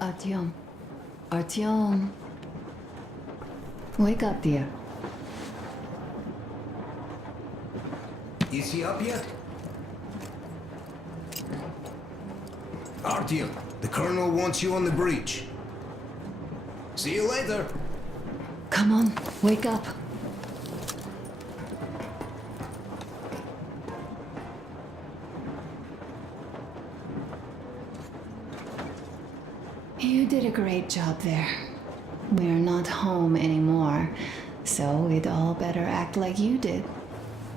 Artyom. Artyom. Wake up, dear. Is he up yet? Artyom, the colonel wants you on the bridge. See you later. Come on, wake up. You did a great job there. We're not home anymore, so we'd all better act like you did.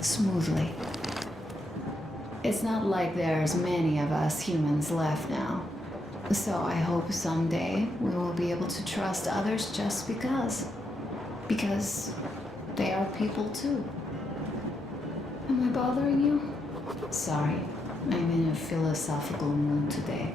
Smoothly. It's not like there's many of us humans left now. So I hope someday we will be able to trust others just because. Because they are people too. Am I bothering you? Sorry, I'm in a philosophical mood today.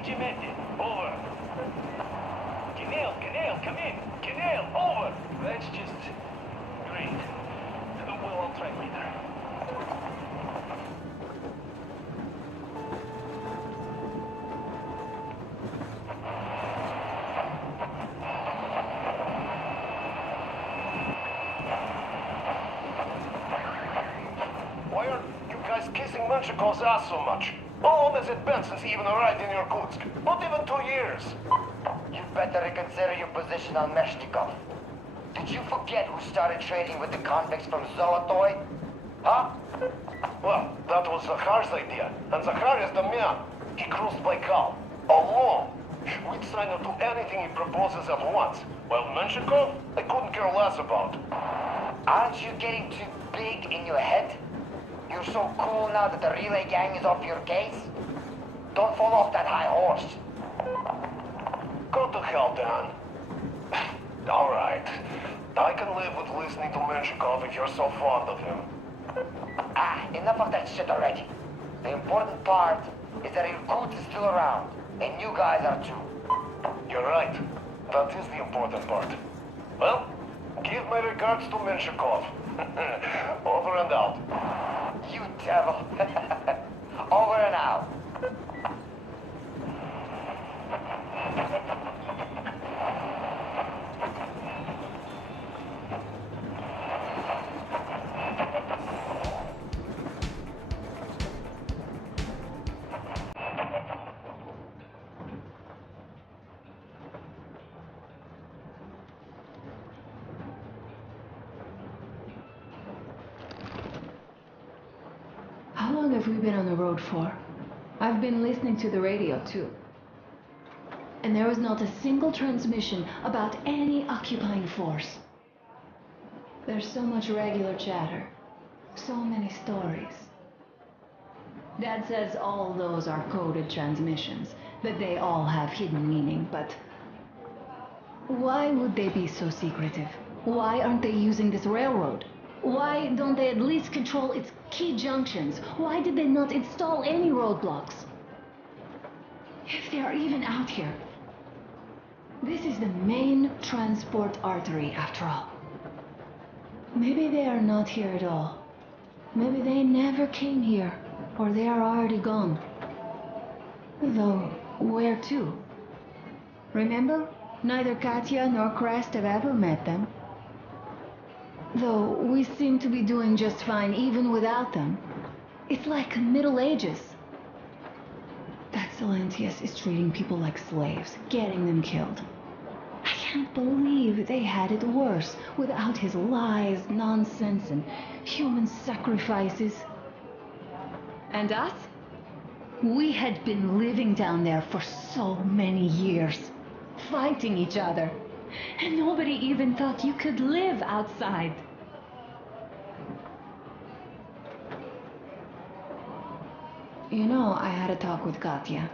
Regimented. Over. Canale, come in. Canale, over. That's just... great. Well, I'll try later. Why are you guys kissing Menshikov's ass so much? How long has it been since he even arrived in Irkutsk? Not even 2 years. You better reconsider your position on Meshnikov. Did you forget who started trading with the convicts from Zolotoy? Huh? Well, that was Zakhar's idea, and Zakhar is the man. He crossed Baikal, alone. We'd sign up to anything he proposes at once. While Menshikov, I couldn't care less about. Aren't you getting too big in your head? You're so cool now that the relay gang is off your case? Don't fall off that high horse. Go to hell, Dan. All right. I can live with listening to Menshikov if you're so fond of him. Enough of that shit already. The important part is that Irkut is still around, and you guys are too. You're right. That is the important part. Well, give my regards to Menshikov. Over and out. You devil. Over and out. How long have we been on the road for? I've been listening to the radio too. And there was not a single transmission about any occupying force. There's so much regular chatter. So many stories. Dad says all those are coded transmissions, that they all have hidden meaning, but why would they be so secretive? Why aren't they using this railroad? Why don't they at least control its key junctions? Why did they not install any roadblocks? If they are even out here. This is the main transport artery, after all. Maybe they are not here at all. Maybe they never came here, or they are already gone. Though, where to? Remember? Neither Katya nor Crest have ever met them. Though we seem to be doing just fine even without them. It's like Middle Ages. That Silentius is treating people like slaves, getting them killed. I can't believe they had it worse without his lies, nonsense, and human sacrifices. And us? We had been living down there for so many years, fighting each other. And nobody even thought you could live outside. You know, I had a talk with Katya.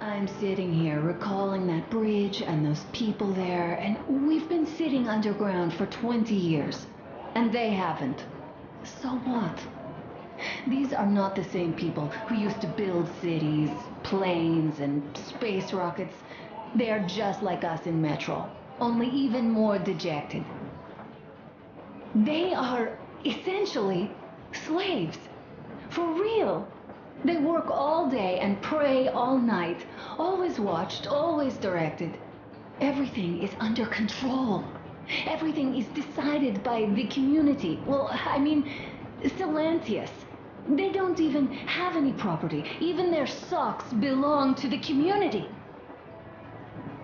I'm sitting here recalling that bridge and those people there, and we've been sitting underground for 20 years, and they haven't. So what? These are not the same people who used to build cities, planes, and space rockets. They are just like us in Metro, only even more dejected. They are essentially slaves. For real. They work all day and pray all night, always watched, always directed. Everything is under control. Everything is decided by the community. Well, I mean, Silentius. They don't even have any property. Even their socks belong to the community.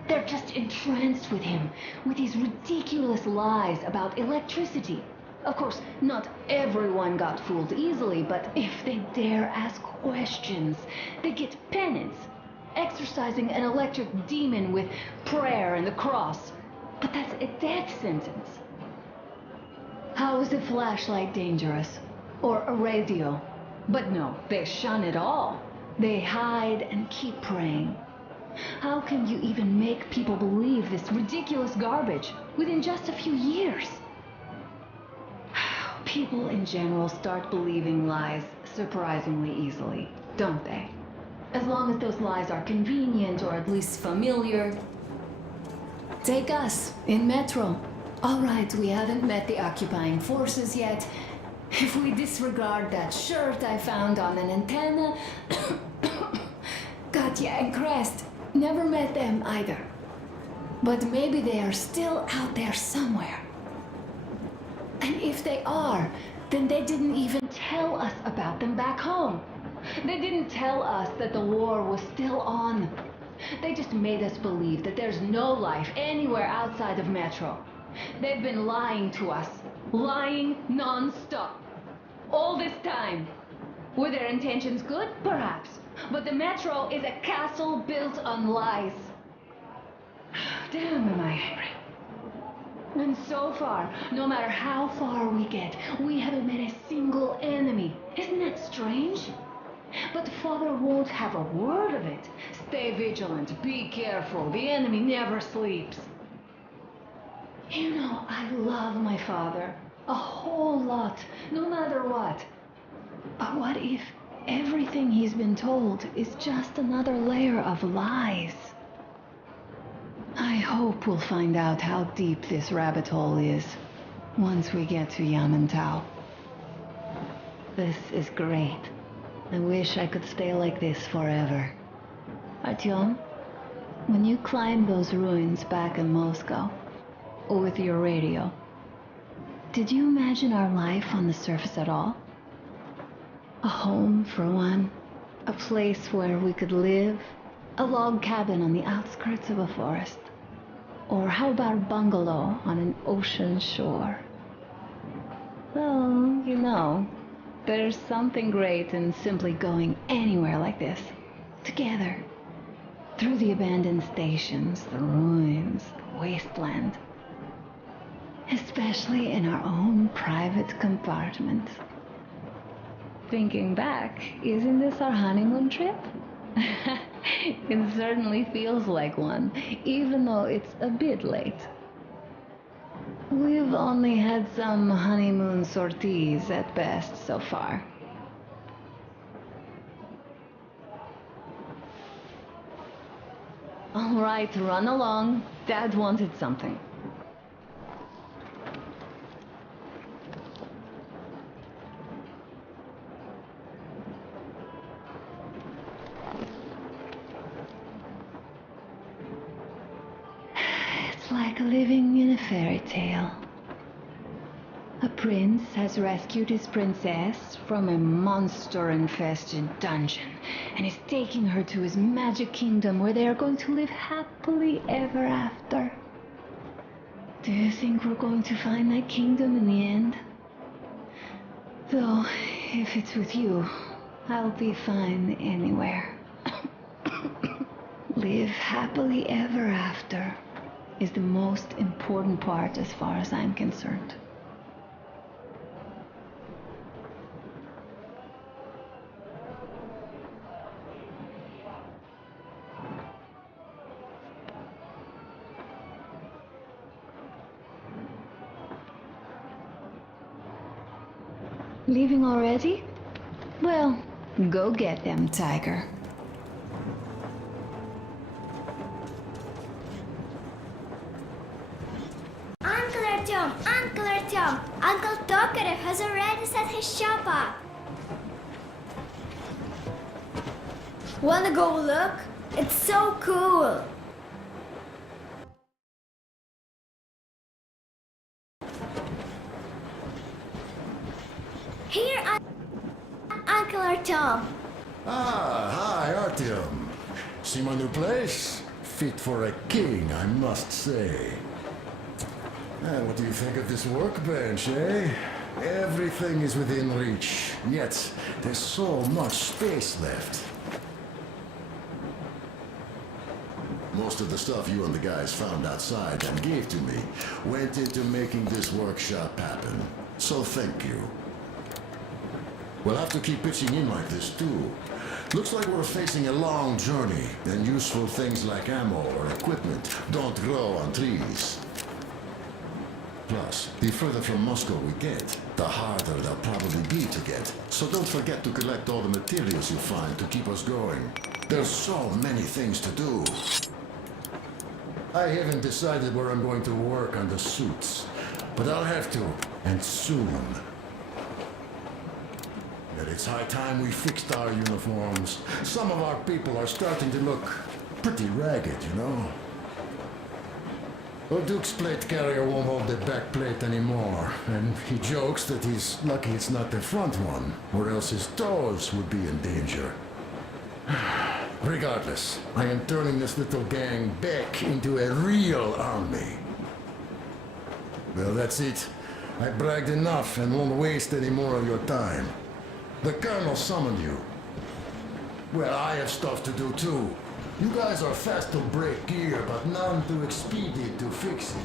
They're just entranced with him, with these ridiculous lies about electricity. Of course, not everyone got fooled easily, but if they dare ask questions, they get penance, exorcising an electric demon with prayer and the cross. But that's a death sentence. How is a flashlight dangerous? Or a radio? But no, they shun it all. They hide and keep praying. How can you even make people believe this ridiculous garbage within just a few years? People in general start believing lies surprisingly easily, don't they? As long as those lies are convenient or at least familiar. Take us, in Metro. All right, we haven't met the occupying forces yet. If we disregard that shirt I found on an antenna... Katya and Crest, never met them either. But maybe they are still out there somewhere. And if they are, then they didn't even tell us about them back home. They didn't tell us that the war was still on. They just made us believe that there's no life anywhere outside of Metro. They've been lying to us. Lying non-stop. All this time. Were their intentions good? Perhaps. But the Metro is a castle built on lies. Damn, am I angry. And so far, no matter how far we get, we haven't met a single enemy. Isn't that strange? But Father won't have a word of it. Stay vigilant, be careful, the enemy never sleeps. You know, I love my father. A whole lot, no matter what. But what if everything he's been told is just another layer of lies? I hope we'll find out how deep this rabbit hole is once we get to Yamantau. This is great. I wish I could stay like this forever. Artyom, when you climbed those ruins back in Moscow, with your radio, did you imagine our life on the surface at all? A home, for one. A place where we could live. A log cabin on the outskirts of a forest. Or how about a bungalow on an ocean shore? Well, you know, there's something great in simply going anywhere like this. Together. Through the abandoned stations, the ruins, the wasteland. Especially in our own private compartment. Thinking back, isn't this our honeymoon trip? It certainly feels like one, even though it's a bit late. We've only had some honeymoon sorties at best so far. All right, run along. Dad wanted something. It's like living in a fairy tale. A prince has rescued his princess from a monster-infested dungeon and is taking her to his magic kingdom where they are going to live happily ever after. Do you think we're going to find that kingdom in the end? Though, if it's with you, I'll be fine anywhere. Live happily ever after is the most important part as far as I'm concerned. Leaving already? Well, go get them, Tiger. Uncle Artyom, Uncle Tokarev has already set his shop up. Wanna go look? It's so cool. Here, Uncle Artyom. Ah, hi, Artyom. See my new place? Fit for a king, I must say. What do you think of this workbench, eh? Everything is within reach, yet there's so much space left. Most of the stuff you and the guys found outside and gave to me went into making this workshop happen. So thank you. We'll have to keep pitching in like this too. Looks like we're facing a long journey, and useful things like ammo or equipment don't grow on trees. Plus, the further from Moscow we get, the harder they'll probably be to get. So don't forget to collect all the materials you find to keep us going. There's so many things to do. I haven't decided where I'm going to work on the suits, but I'll have to, and soon. But it's high time we fixed our uniforms. Some of our people are starting to look pretty ragged, you know? O'Duke's plate carrier won't hold the back plate anymore, and he jokes that he's lucky it's not the front one, or else his toes would be in danger. Regardless, I am turning this little gang back into a real army. Well, that's it. I bragged enough and won't waste any more of your time. The Colonel summoned you. Well, I have stuff to do too. You guys are fast to break gear, but none too expedient to fix it.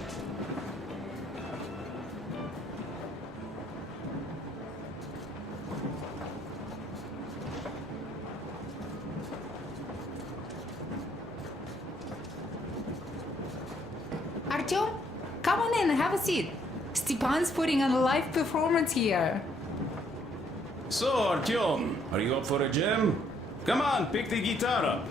Artyom, come on in, have a seat. Stepan's putting on a live performance here. So, Artyom, are you up for a jam? Come on, pick the guitar up.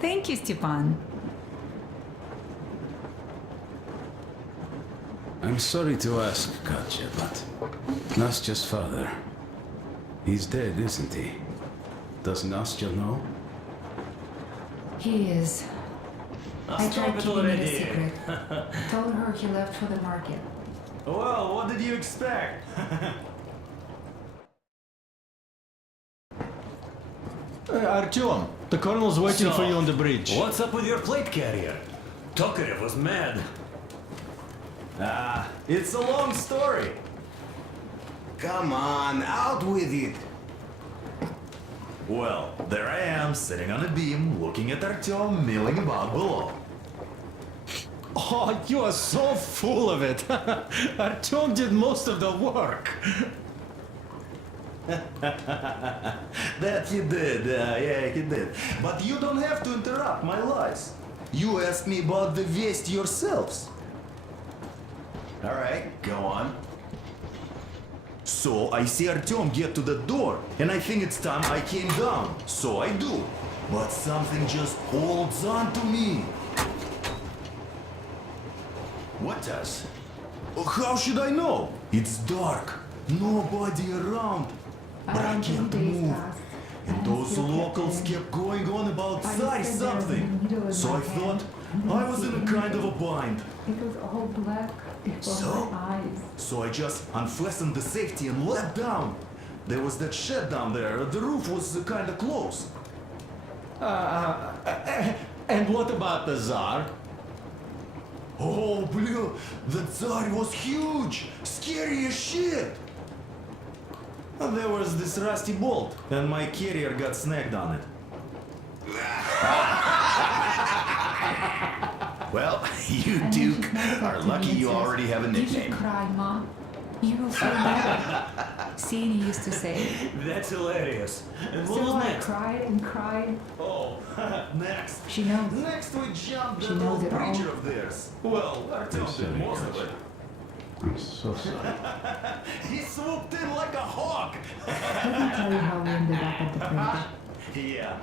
Thank you, Stepan. I'm sorry to ask, Katya, but Nastya's father, he's dead, isn't he? Does Nastya know? He is. I tried keeping it a secret. Told her he left for the market. Well, what did you expect? Artyom, the colonel's waiting for you on the bridge. What's up with your plate carrier? Tokarev was mad. It's a long story. Come on, out with it. Well, there I am, sitting on a beam, looking at Artyom milling about below. Oh, you are so full of it. Artyom did most of the work. That he did, yeah, he did. But you don't have to interrupt my lies. You asked me about the Vest yourselves. All right, go on. So I see Artyom get to the door, and I think it's time I came down. So I do. But something just holds on to me. What does? How should I know? It's dark. Nobody around. But I can't move. And those locals kept going on about Tsar something. So I thought I was in a kind of a bind. It was all black before my eyes. So I just unfastened the safety and let down. There was that shed down there. The roof was kind of close. And what about the Tsar? Oh, blue, the Tsar was huge, scary as shit. And there was this rusty bolt, and my carrier got snagged on it. Well, you, Duke, are lucky you already have a Did you nickname. cry, Mom? You will feel better. Seeing used to say. That's hilarious. And what So was I next? cried and cried. Oh, next. She knows. Next we jumped She that knows old it all. preacher of theirs. Well, Artyom did sorry, most of Katya. it. I'm so sorry. He swooped in like a hawk. Let me tell you how we ended up at the bridge. Yeah.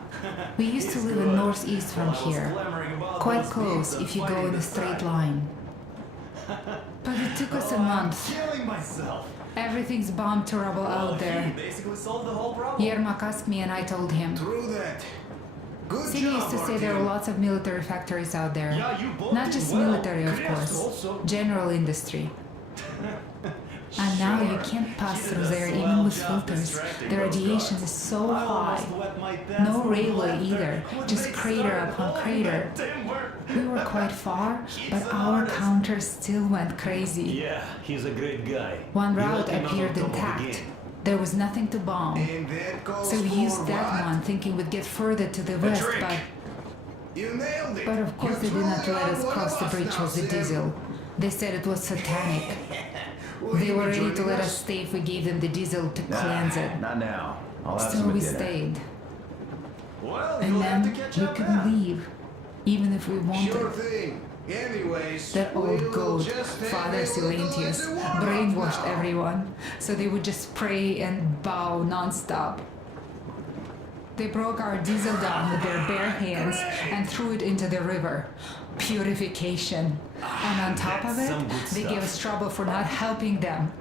We used to He's live in good. northeast from While I was here. clamoring about Quite those close beats if you and go in fighting a the straight side. line. But it took us a I'm month. killing myself. Everything's bombed to rubble Well, out there. He basically solved the whole problem. Yermak asked me and I told him. True that. Good City job, used to say there are Artyom. lots of military factories out there. Yeah, you both Not did just well. military, of Crest course. also. General industry. And now you Sure. can't pass He did through a there swell even with job filters. distracting The those radiation guards. is so I high. almost wet my pants No with railway laughter either, when just they crater started upon hauling crater. that timber. We were quite far, but He's our honest. counter still went crazy. Yeah, he's a great guy. One You route let him appeared out of trouble intact. again. There was nothing to bomb. And that calls So we for used that what? one, thinking we'd get further to the west, drink. but You nailed it. of course You they did not truly let are us one cross of the us bridge now, with the Sam. diesel. They said it was satanic. Will They you were be ready to joining let us stay if we gave them the diesel to cleanse it. Not now. I'll have So some we dinner. stayed. Well, And you'll have then to catch we up couldn't now. leave, even if we Sure wanted. thing. Anyways, That old we'll goat, just have Father a little Silentius, as a warm-up brainwashed now. everyone, so they would just pray and bow nonstop. They broke our diesel down with their bare hands and threw it into the river. Purification. And on top of That's it, some good they gave stuff. us trouble for not helping them.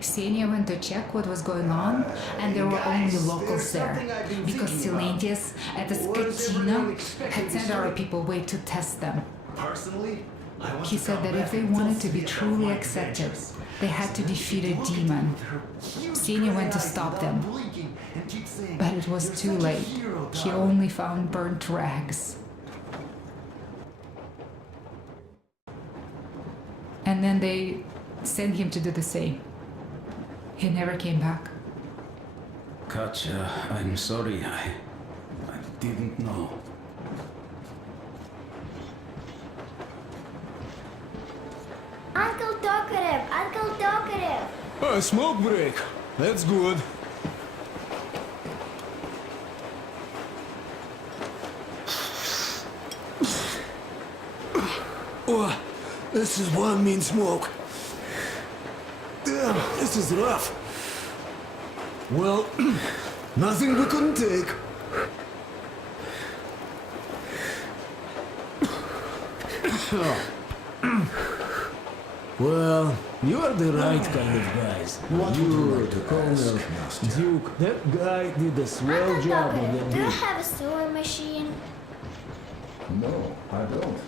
Ksenia went to check what was going on, and there were only Guys, locals there's there. something I've been Because thinking about. Silentius at the Was everyone Skatina expecting had sent this our way? people away to test them. Personally, I want He to said come that back if they and wanted tell to be Sveta truly my accepted, adventures. they had to defeat a Look at demon. her huge Xenia went to gray eyes stop without them. blinking and keep saying, But it was "You're too such a late. hero, He darling." only found burnt rags. And then they sent him to do the same. He never came back. Katya, I'm sorry. I didn't know. Uncle Tokarev! Uncle Tokarev! A smoke break. That's good. Oh, this is one mean smoke. Damn, this is rough. Well, nothing we couldn't take. Well, you are the right kind of guys. What would you like to Colonel ask, Nastya? Duke, that guy did a swell Uncle job of Tokarev, that do you deal. have a sewing machine? No, I don't.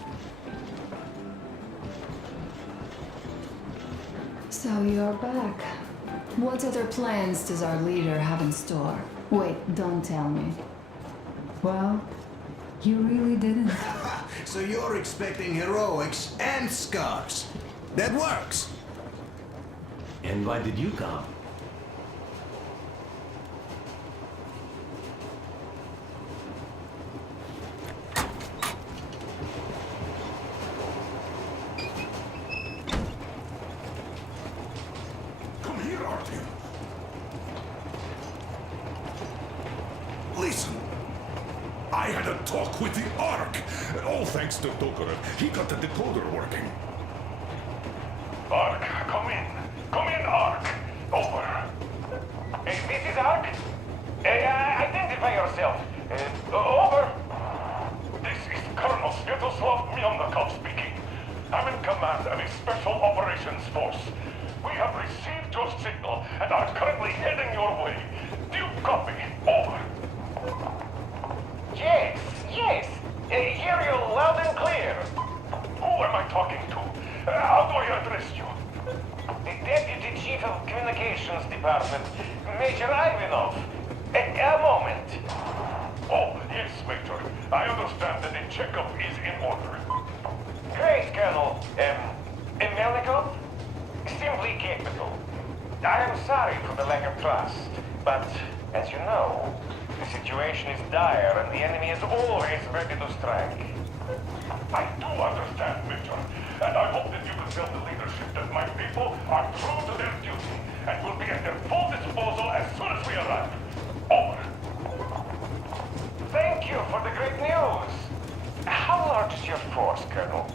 So you're back. What other plans does our leader have in store? Wait, don't tell me. Well, you really didn't. So you're expecting heroics and scars. That works. And why did you come? Come here, Artyom. Listen. I had a talk with the Ark. All thanks to Tokarev. He got the decoder working. Ark, come in. Come in, Ark. Over. This is Ark. Identify yourself. Over. This is Colonel Sviatoslav Myelnikov speaking. I'm in command of a special operations force. We have received your signal and are currently heading your way. Do you copy? Over. Yes, yes. Hear you loud and clear. Who am I talking to? How do I address you? The Deputy Chief of Communications Department, Major Ivanov. A moment. Oh, yes, Major. I understand that the checkup is in order. Great, Colonel. Melnikov? Simply capital. I am sorry for the lack of trust, but as you know, the situation is dire and the enemy is always ready to strike. I do understand, Major. and I hope that you can tell the leadership that my people are true to their duty and will be at their full disposal as soon as we arrive. Over. Thank you for the great news. How large is your force, Colonel?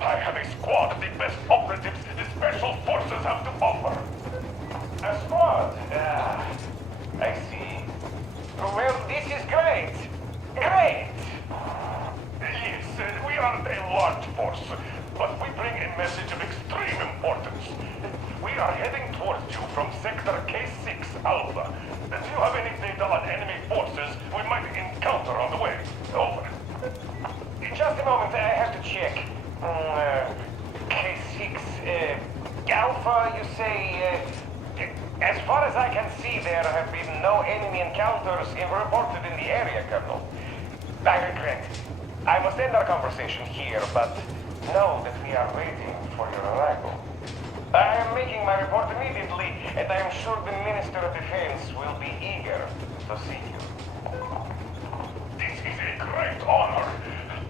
I have a squad of the best operatives the Special Forces have to offer. A squad? I see. Well, this is great. Great! Yes, we aren't a large force, but we bring a message of extreme importance. We are heading towards you from Sector K6 Alpha. Do you have any data on enemy forces we might encounter on the way? Over. Just a moment, I have to check. K6, Alpha, you say, as far as I can see, there have been no enemy encounters reported in the area, Colonel. I regret. I must end our conversation here, but know that we are waiting for your arrival. I am making my report immediately, and I am sure the Minister of Defense will be eager to see you. This is a great honor.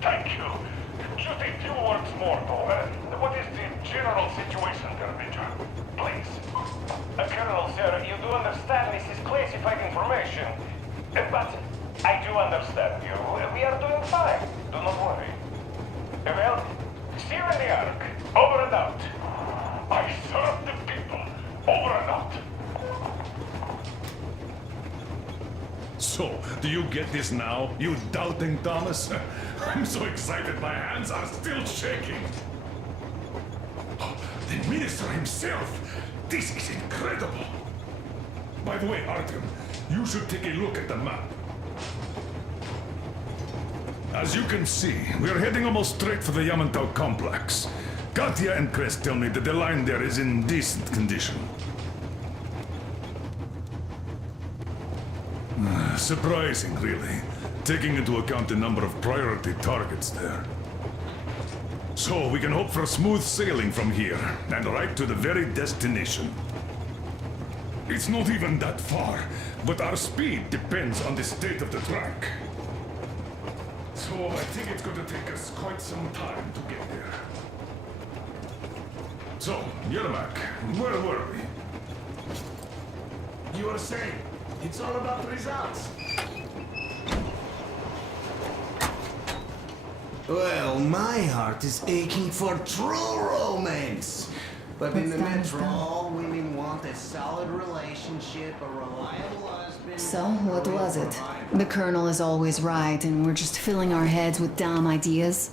Thank you. Just a few words more, though. What is the general situation there, Major? Please. Colonel, sir, you do understand this is classified information. But I do understand you. We are doing fine. Do not worry. Well, see you in the Ark. Over and out. I serve the people. Over and out. So, do you get this now, you doubting Thomas? I'm so excited my hands are still shaking. Oh, the minister himself! This is incredible! By the way, Artyom, you should take a look at the map. As you can see, we are heading almost straight for the Yamantau complex. Katya and Crest tell me that the line there is in decent condition. Surprising, really, taking into account the number of priority targets there. So we can hope for smooth sailing from here, and right to the very destination. It's not even that far, but our speed depends on the state of the track. So I think it's going to take us quite some time to get there. So, Yermak, where were we? You were saying, it's all about results. Well, my heart is aching for true romance. But in the metro, all women want a solid relationship, a reliable husband. So, what was it? The Colonel is always right, and we're just filling our heads with dumb ideas.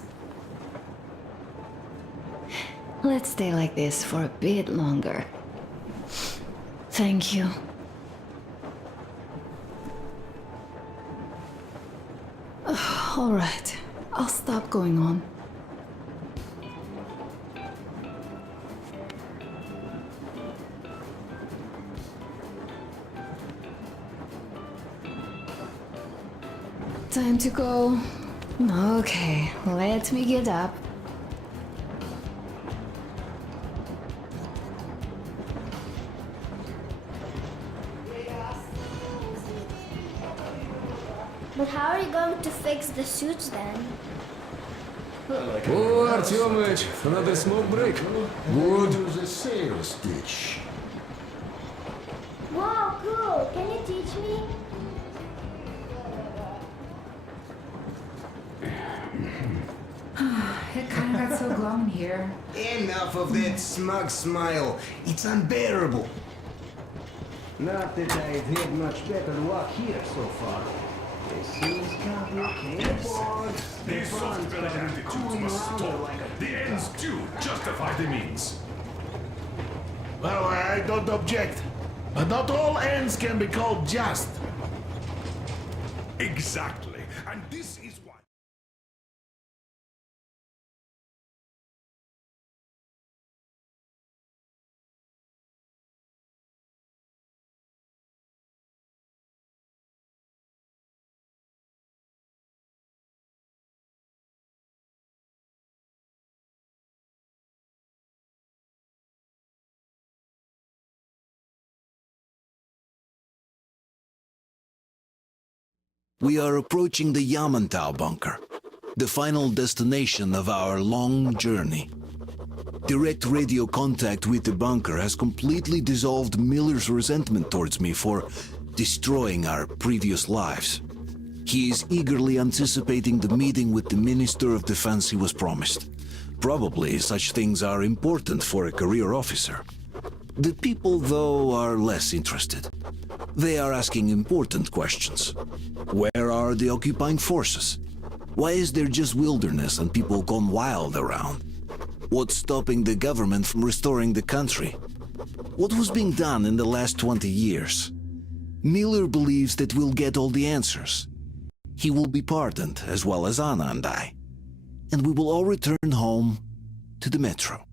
Let's stay like this for a bit longer. Thank you. All right, I'll stop going on. Time to go. Okay, let me get up. But how are you going to fix the suits then? Oh, Artyomich, another smoke break. Good. Use a sales stitch. Wow, cool! Can you teach me? It kind of got so glum here. Enough of that smug smile. It's unbearable. Not that I've had much better luck here so far. It seems complicated. These soft-bellied attitudes must stop. The ends do justify the means. Well, I don't object. But not all ends can be called just. Exactly. And this is why... We are approaching the Yamantau bunker, the final destination of our long journey. Direct radio contact with the bunker has completely dissolved Miller's resentment towards me for destroying our previous lives. He is eagerly anticipating the meeting with the Minister of Defense he was promised. Probably such things are important for a career officer. The people, though, are less interested. They are asking important questions. Where are the occupying forces? Why is there just wilderness and people gone wild around? What's stopping the government from restoring the country? What was being done in the last 20 years? Miller believes that we'll get all the answers. He will be pardoned, as well as Anna and I. And we will all return home to the Metro.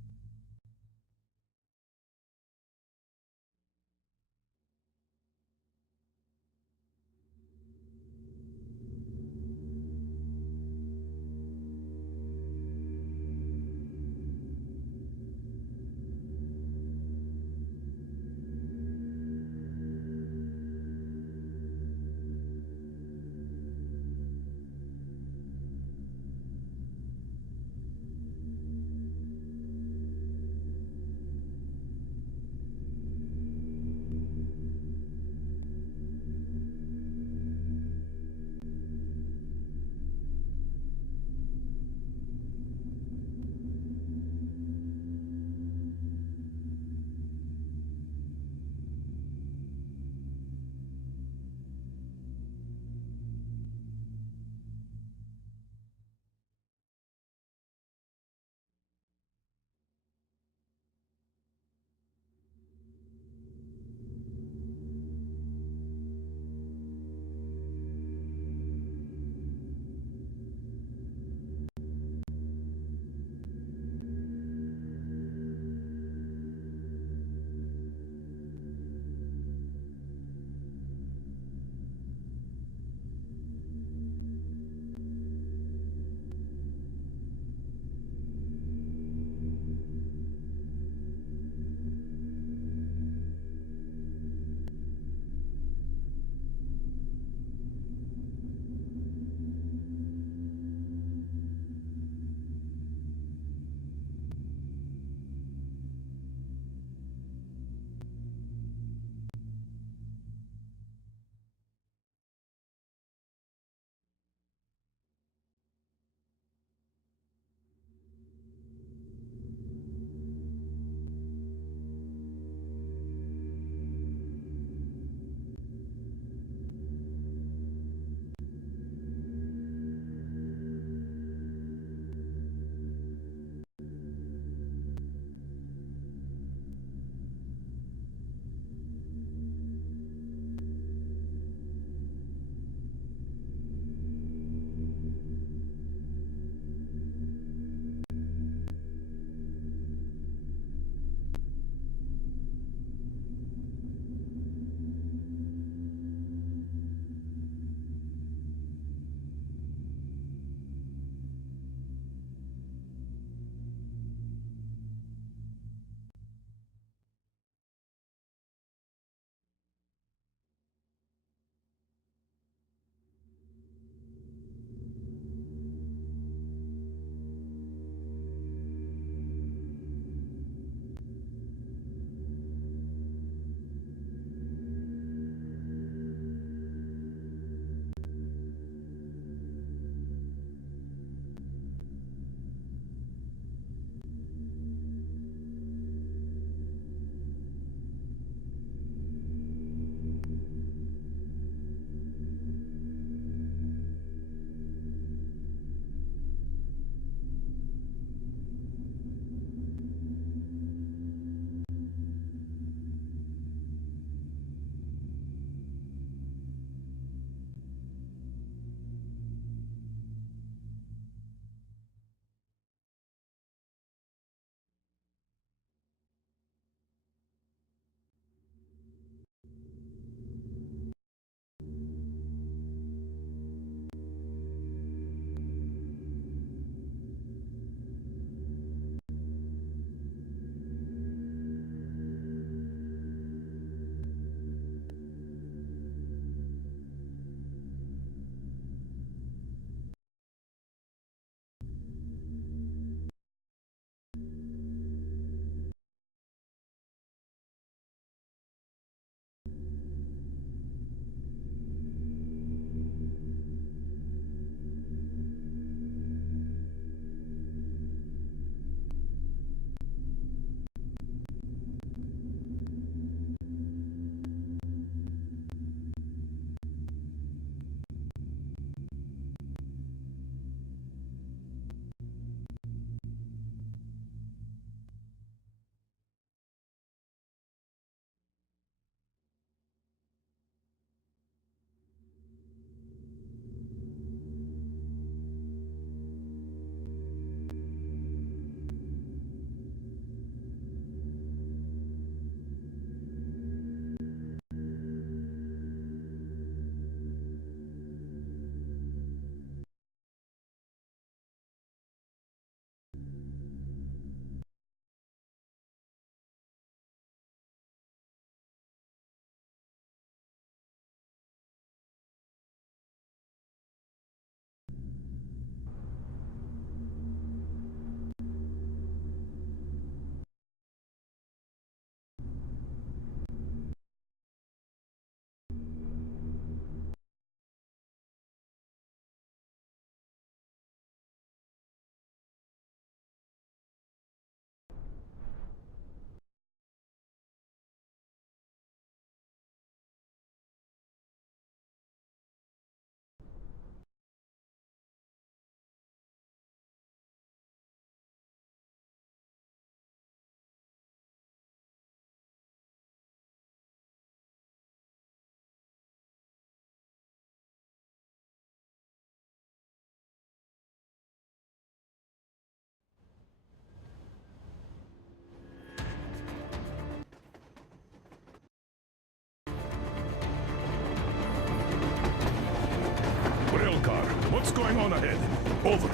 Hang on ahead. Over.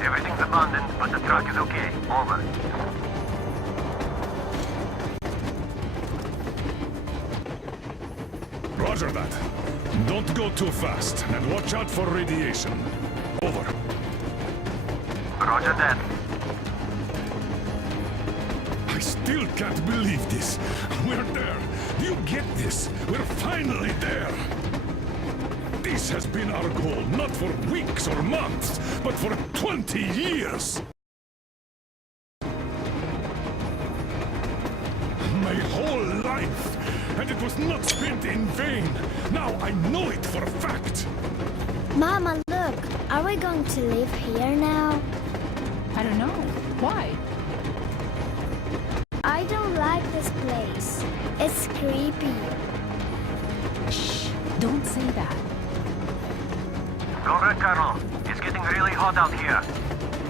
Everything's abandoned, but the truck is okay. Over. Roger that. Don't go too fast, and watch out for radiation. Over. Roger that. I still can't believe this. We're there. Do you get this? We're finally there. This has been our goal, not for weeks or months, but for 20 years. My whole life, and it was not spent in vain. Now I know it for a fact. Mama, look. Are we going to live here now? I don't know. Why? I don't like this place. It's creepy. Shh. Don't say that. Go red, Colonel. It's getting really hot out here.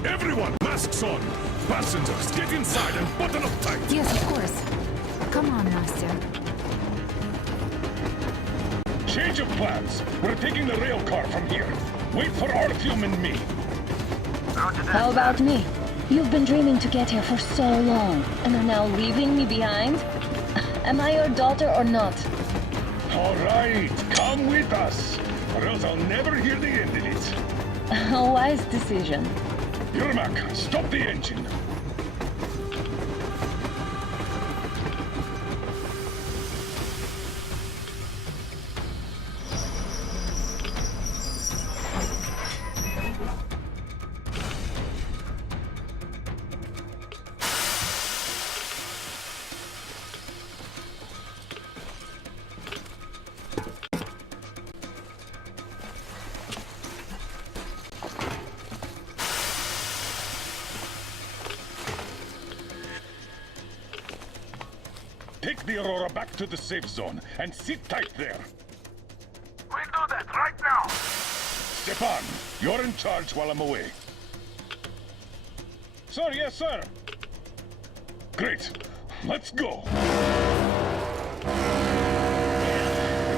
Everyone, masks on. Passengers, get inside and button up tight. Yes, of course. Come on, Nastya. Change of plans. We're taking the rail car from here. Wait for Artyom and me. How about me? You've been dreaming to get here for so long, and are now leaving me behind? Am I your daughter or not? All right, come with us, or else I'll never hear the end of it. A wise decision. Yermak, stop the engine. Take the Aurora back to the safe zone and sit tight there. We'll do that right now. Stepan, you're in charge while I'm away. Sir, yes, sir. Great. Let's go. We've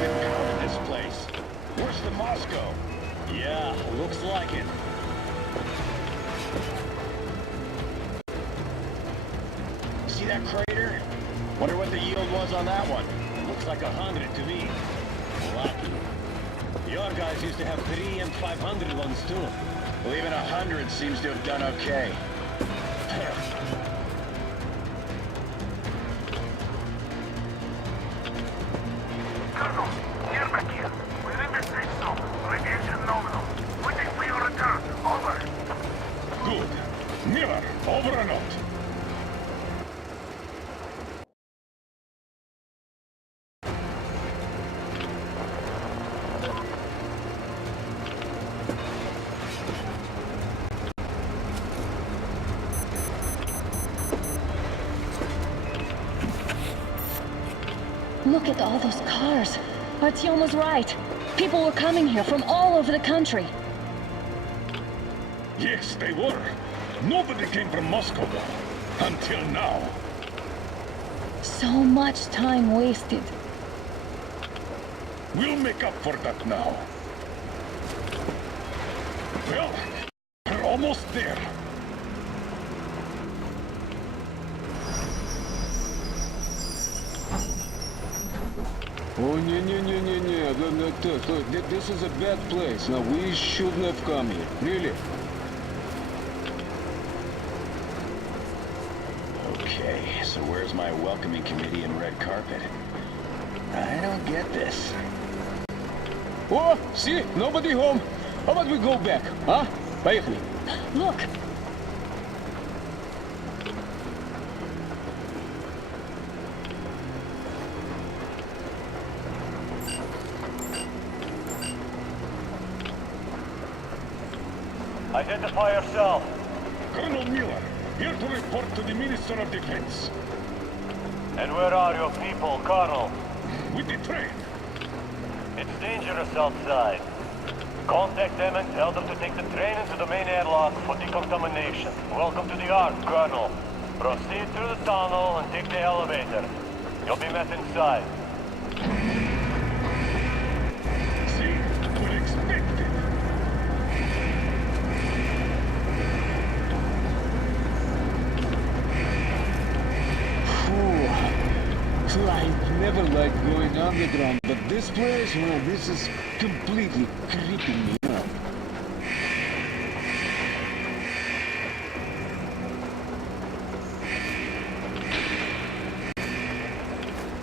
been counting this place. Worse than Moscow. Yeah, looks like it. See that crater? Wonder what the yield was on that one. Looks like 100 to me. Lucky. Your guys used to have 3 and 500 ones too. Well, even 100 seems to have done okay. Colonel, Yermak here. We're in the safe zone. Radiation nominal. Waiting for your return. Over. Good. Miller, over and out. Look at all those cars. Artyom was right. People were coming here from all over the country. Yes, they were. Nobody came from Moscow, though. Until now. So much time wasted. We'll make up for that now. Well, we're almost there. Oh, this is a bad place. Now, we shouldn't have come here. Really? Okay, so where's my welcoming committee and red carpet? I don't get this. Oh, see? Nobody home. How about we go back, huh? Поехали. Look. Identify yourself. Colonel Miller, here to report to the Minister of Defense. And where are your people, Colonel? With the train. It's dangerous outside. Contact them and tell them to take the train into the main airlock for decontamination. Welcome to the Ark, Colonel. Proceed through the tunnel and take the elevator. You'll be met inside. See, we're expected. get around, but this place, well, this is completely creeping me out.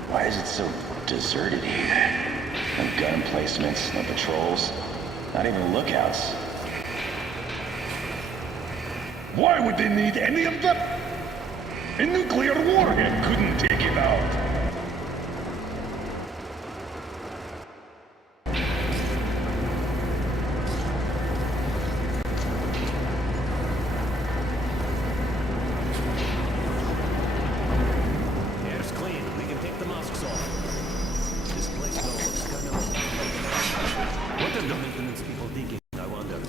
Why is it so deserted here? No gun placements, no patrols, not even lookouts. Why would they need any of that? A nuclear warhead couldn't take it out. Air's clean. We can take the masks off. This place now looks kind of... What are the maintenance people thinking, I wonder?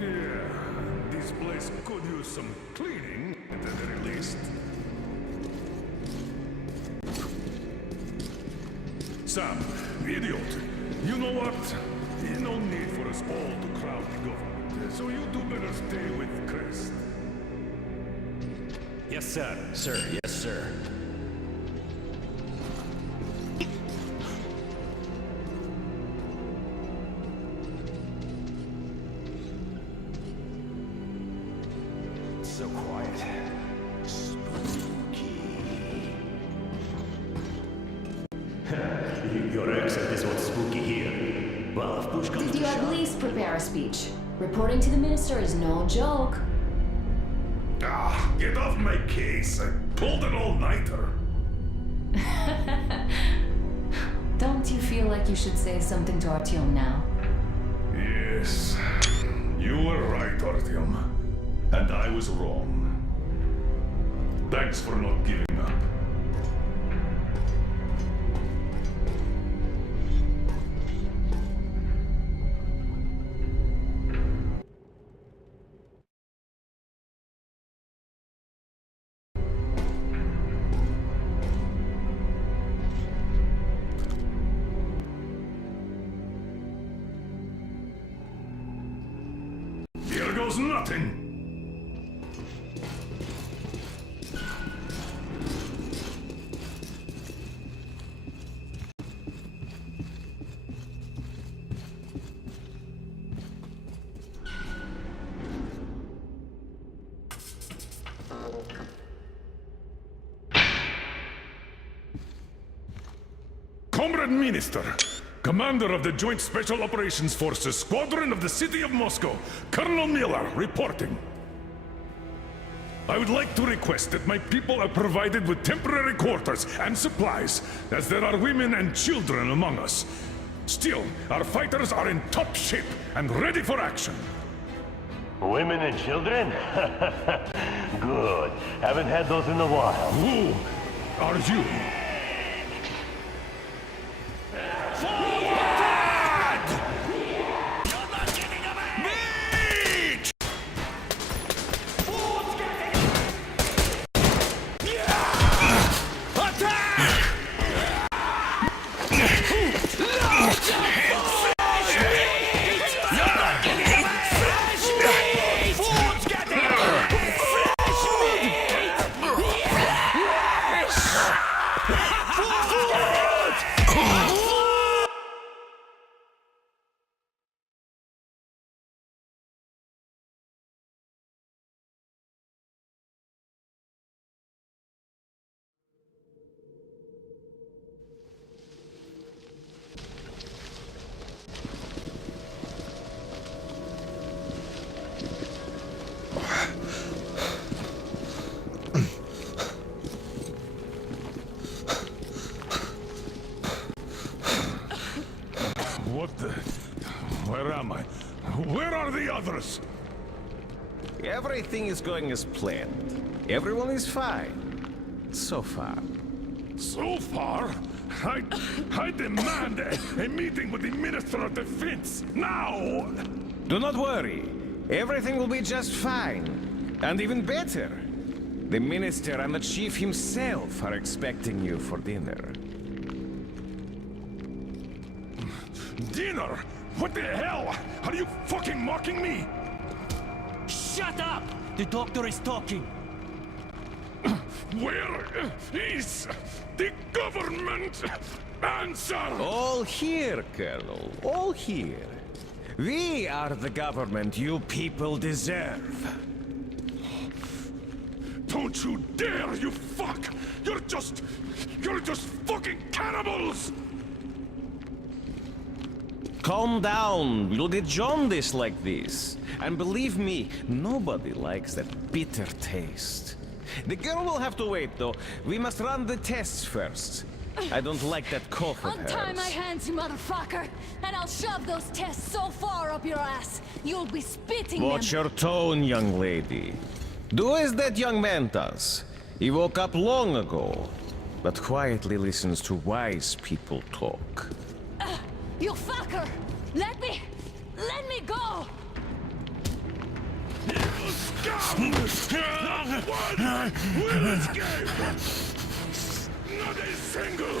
Yeah, this place could use some cleaning, at the very least. Sam, idiot, you know what? No need for us all to crowd the government, so you do better stay with Crest. Yes, sir. Sir, yes, sir. So quiet. Spooky. Your accent is what's spooky here. Well, if push comes Did to you at shove... least prepare a speech? Reporting to the minister is no joke. Ah, get off my case. I pulled an all-nighter. Don't you feel like you should say something to Artyom now? Yes, you were right, Artyom. And I was wrong. Thanks for not giving up. Here goes nothing. Comrade Minister, Commander of the Joint Special Operations Forces, Squadron of the City of Moscow, Colonel Miller, reporting. I would like to request that my people are provided with temporary quarters and supplies, as there are women and children among us. Still, our fighters are in top shape and ready for action. Women and children? Good. Haven't had those in a while. Who are you? What the... Where am I? Where are the others? Everything is going as planned. Everyone is fine. So far. So far? I demand a meeting with the Minister of Defense, now! Do not worry. Everything will be just fine. And even better. The Minister and the Chief himself are expecting you for dinner. Dinner? What the hell? Are you fucking mocking me? Shut up! The doctor is talking. Where is the government answer? All here, Colonel. All here. We are the government you people deserve. Don't you dare, you fuck! You're just fucking cannibals! Calm down. We'll get jaundice like this. And believe me, nobody likes that bitter taste. The girl will have to wait, though. We must run the tests first. I don't like that cough of hers. Untie my hands, you motherfucker, and I'll shove those tests so far up your ass, you'll be spitting Watch them. your tone, young lady. Do as that young man does. He woke up long ago, but quietly listens to wise people talk. You fucker! Let me go! You scum! Not one will escape! Not a single!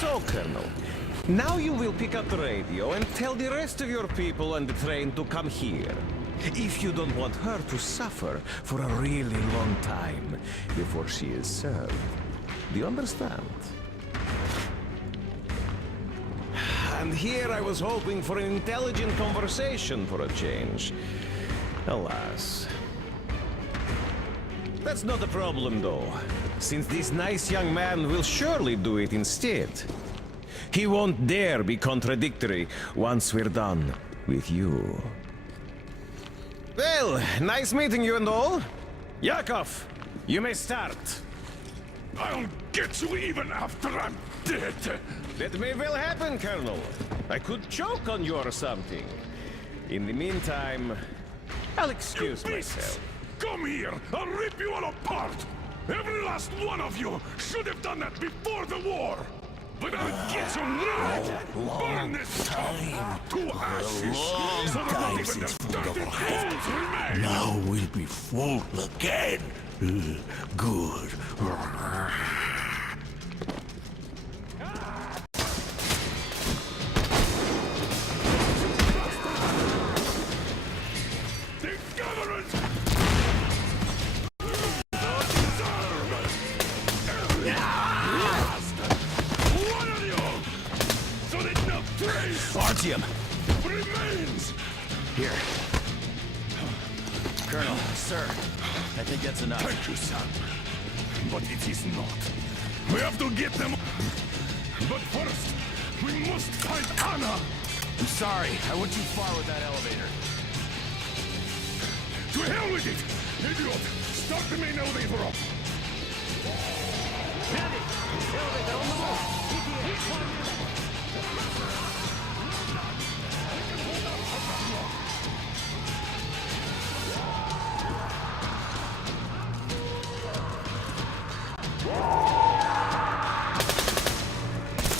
So, Colonel, now you will pick up the radio and tell the rest of your people on the train to come here. If you don't want her to suffer for a really long time before she is served. Do you understand? And here I was hoping for an intelligent conversation for a change. Alas. That's not a problem, though, since this nice young man will surely do it instead. He won't dare be contradictory once we're done with you. Well, nice meeting you and all. Yakov, you may start. I'll get you even after I'm dead. That may well happen, Colonel. I could choke on you or something. In the meantime, I'll excuse myself. Come here! I'll rip you all apart! Every last one of you should have done that before the war! But I'll get you now! Burn this town to ashes! So that not even the dirty bones remain! Now we'll be full again. Good. Artyom! Remains! Here. Colonel, sir, I think that's enough. Thank you, son. But it is not. We have to get them. But first, we must find Anna. I'm sorry, I went too far with that elevator. To hell with it! Idiot! Start the main elevator up! Elevator on the move!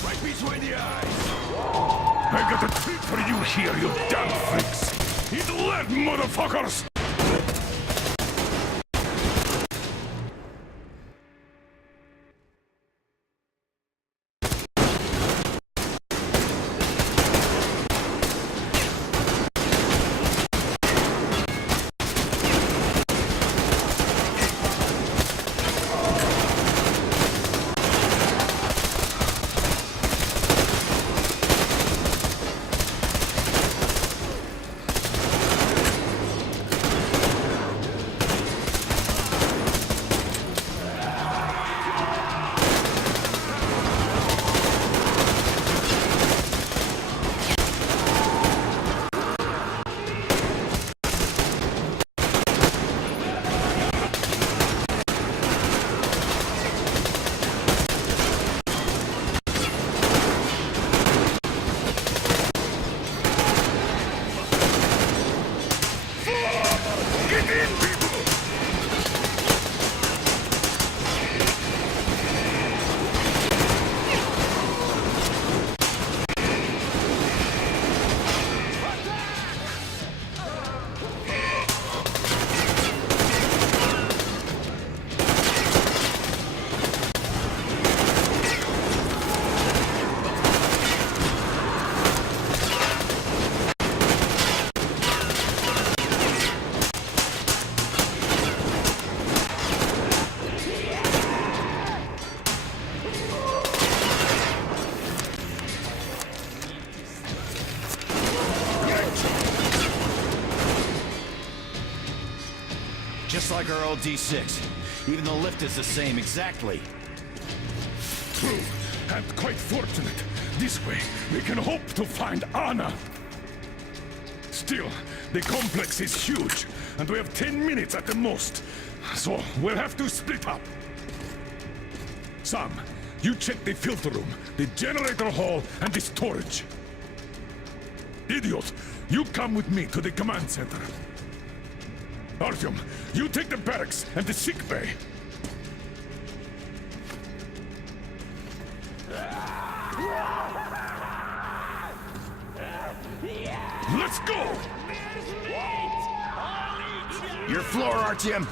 Right between the eyes! I got a treat for you here, you damn freaks! Eat lead, motherfuckers! just like our old D6. Even the lift is the same, exactly. True, and quite fortunate. This way, we can hope to find Anna. Still, the complex is huge, and we have 10 minutes at the most. So, we'll have to split up. Sam, you check the filter room, the generator hall, and the storage. Idiot, you come with me to the command center. Artyom, you take the barracks and the sick bay. Let's go! Your floor, Artyom!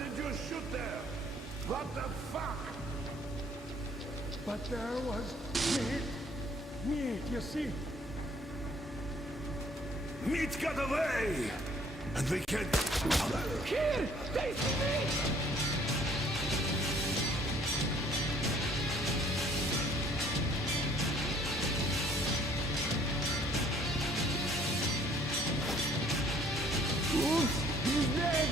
did you shoot there? What the fuck? But there was meat. Meat, you see? Meat got away! And we can't... Here! They see me! Oops, he's dead!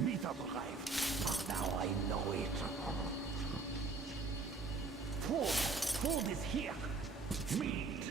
Meat alive. Now I know it. Food is here. Meat.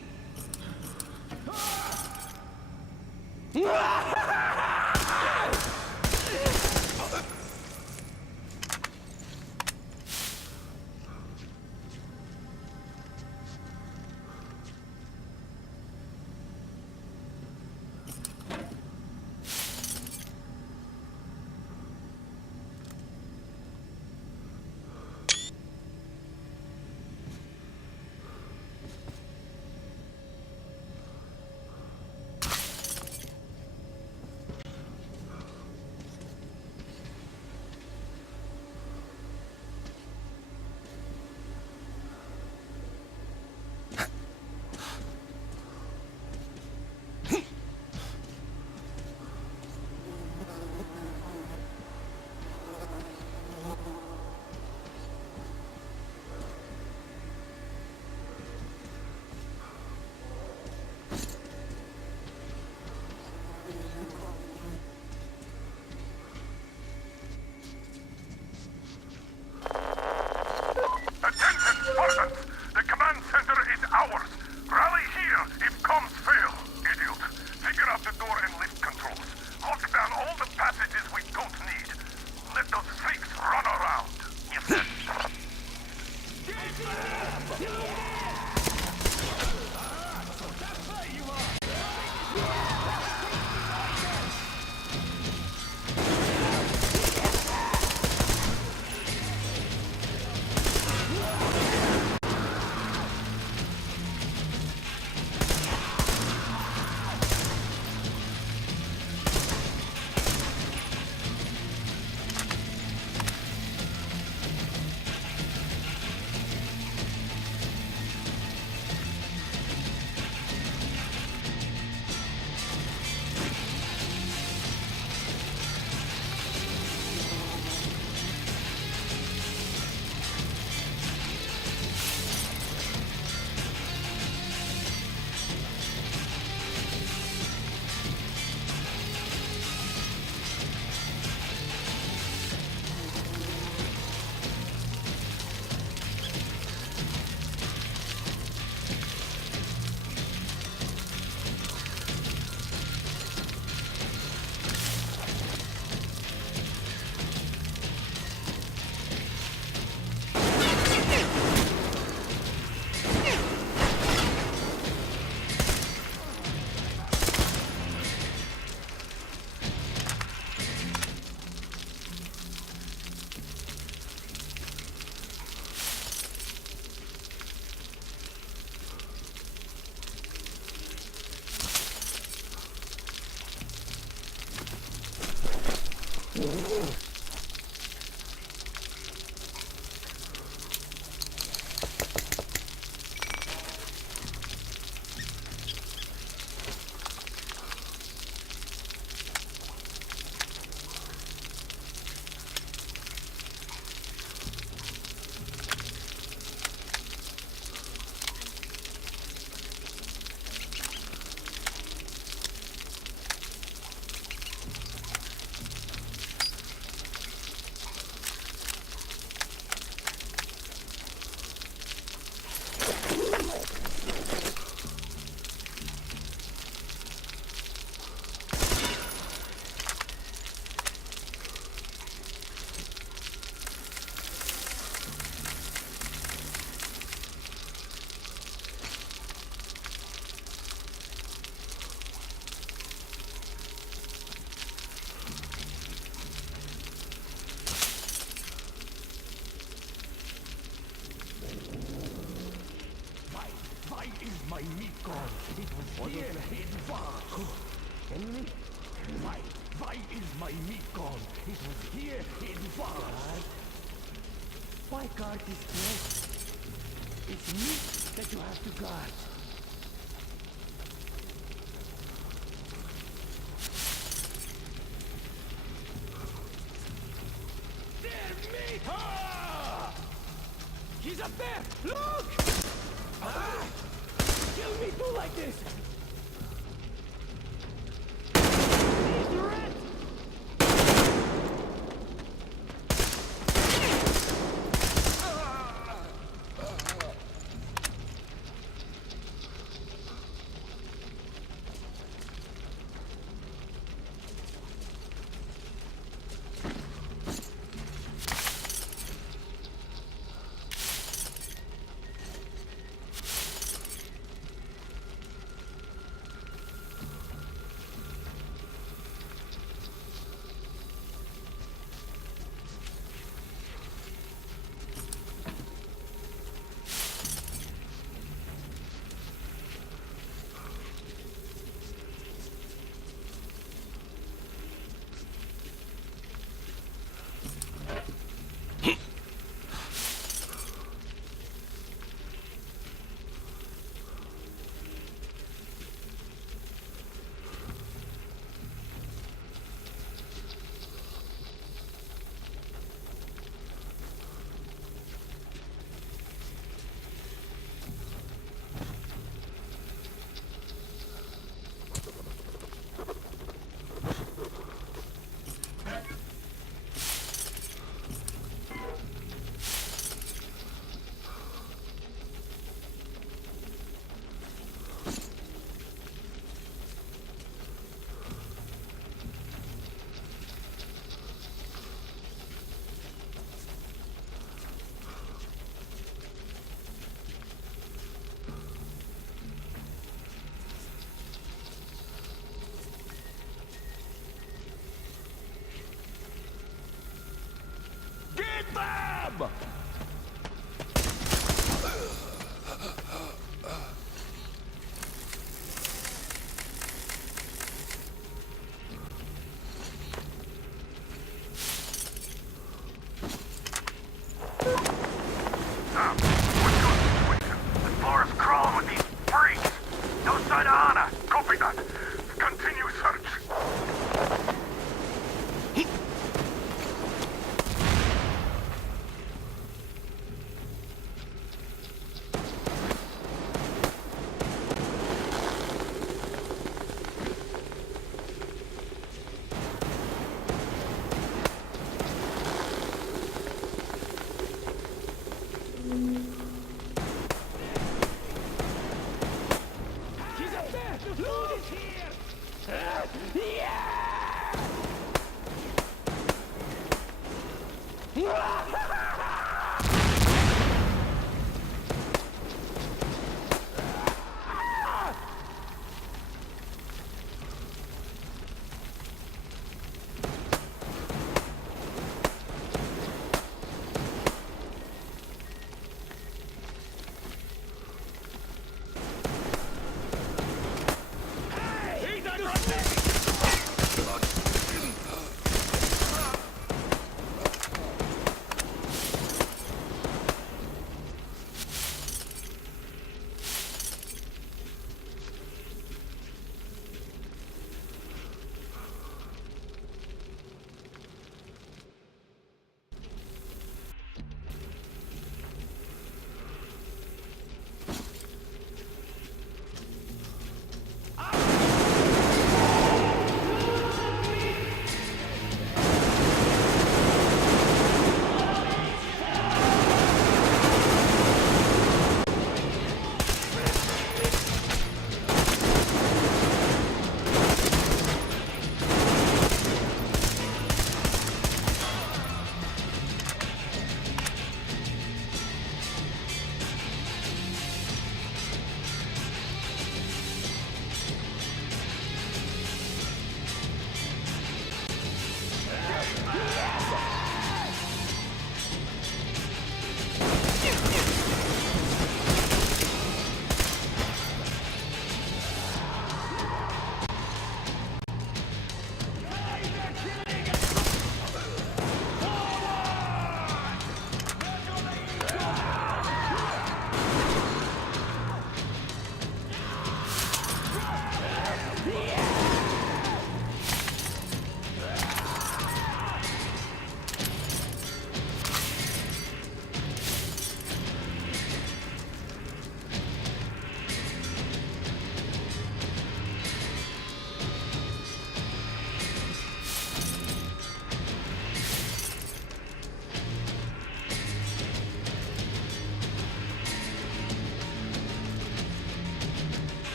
my Nikon? It was here in Vark. Why is my Nikon? It was here in Vark. Why guard this place? It's me that you have to guard. There's me! Ah! He's up there! Look! Ah! Kill me too like this! He's red! Get them!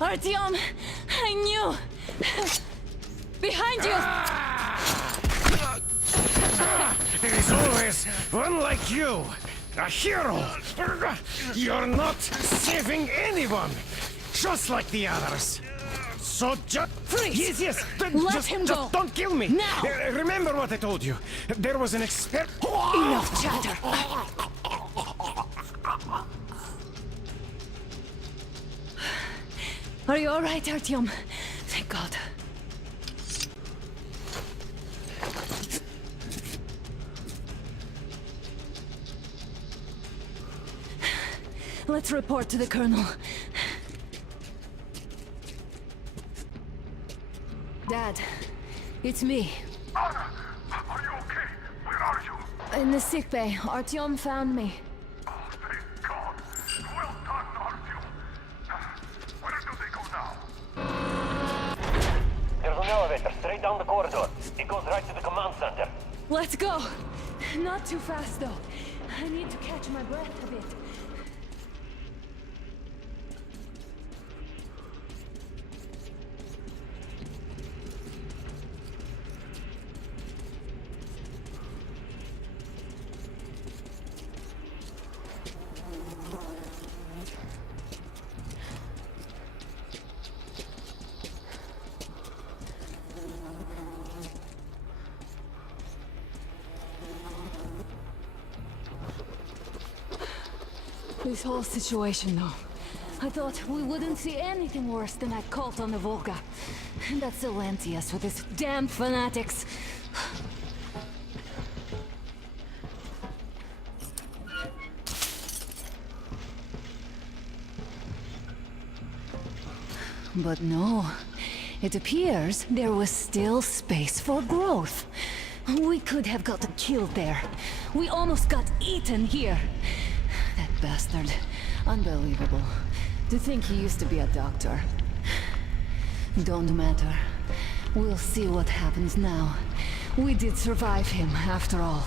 Artyom! I knew! Behind you! There is always one like you! A hero! You're not saving anyone! Just like the others! So just... Freeze! Yes! Let him go! Just don't kill me! Now! Remember what I told you. There was an Enough chatter! Are you alright, Artyom? Thank God. Let's report to the Colonel. Dad, it's me. Anna, are you okay? Where are you? In the sickbay, Artyom found me. Oh, thank God. Well done, Artyom. Where do they go now? There's an elevator straight down the corridor. It goes right to the command center. Let's go! Not too fast, though. I need to catch my breath a bit. This whole situation, though. I thought we wouldn't see anything worse than that cult on the Volga. And that's Silencius with his damn fanatics. But no. It appears there was still space for growth. We could have gotten killed there. We almost got eaten here. That bastard. Unbelievable. To think he used to be a doctor. Don't matter. We'll see what happens now. We did survive him, after all.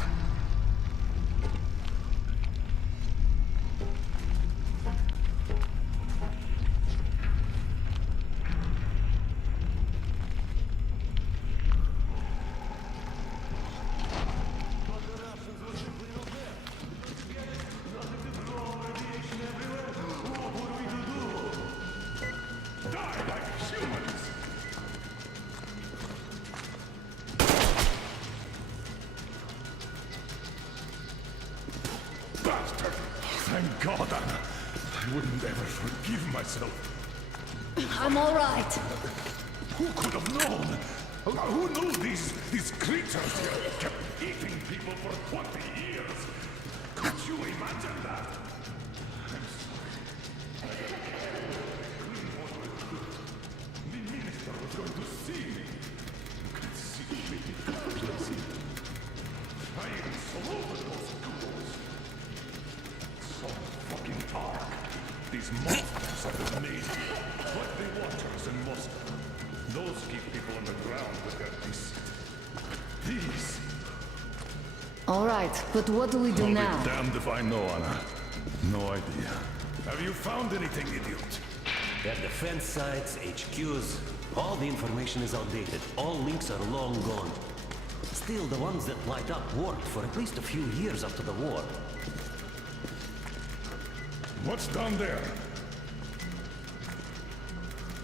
Bastard! Thank God, Anna. I wouldn't ever forgive myself. I'm all right. Who could have known? Who knew these creatures here kept eating people for 20 years? Could you imagine that? The minister was going to see me. You can see me. I even saw over those ghouls. So fucking dark. These monsters are the Navy. Like the Watchers in Moscow. Those keep people on the ground with their deceit. These. All right, but what do we do now? I'll be damned if I know, Anna. No idea. Have you found anything, idiot? Their defense sites, HQs, all the information is outdated. All links are long gone. Still, the ones that light up worked for at least a few years after the war. What's down there?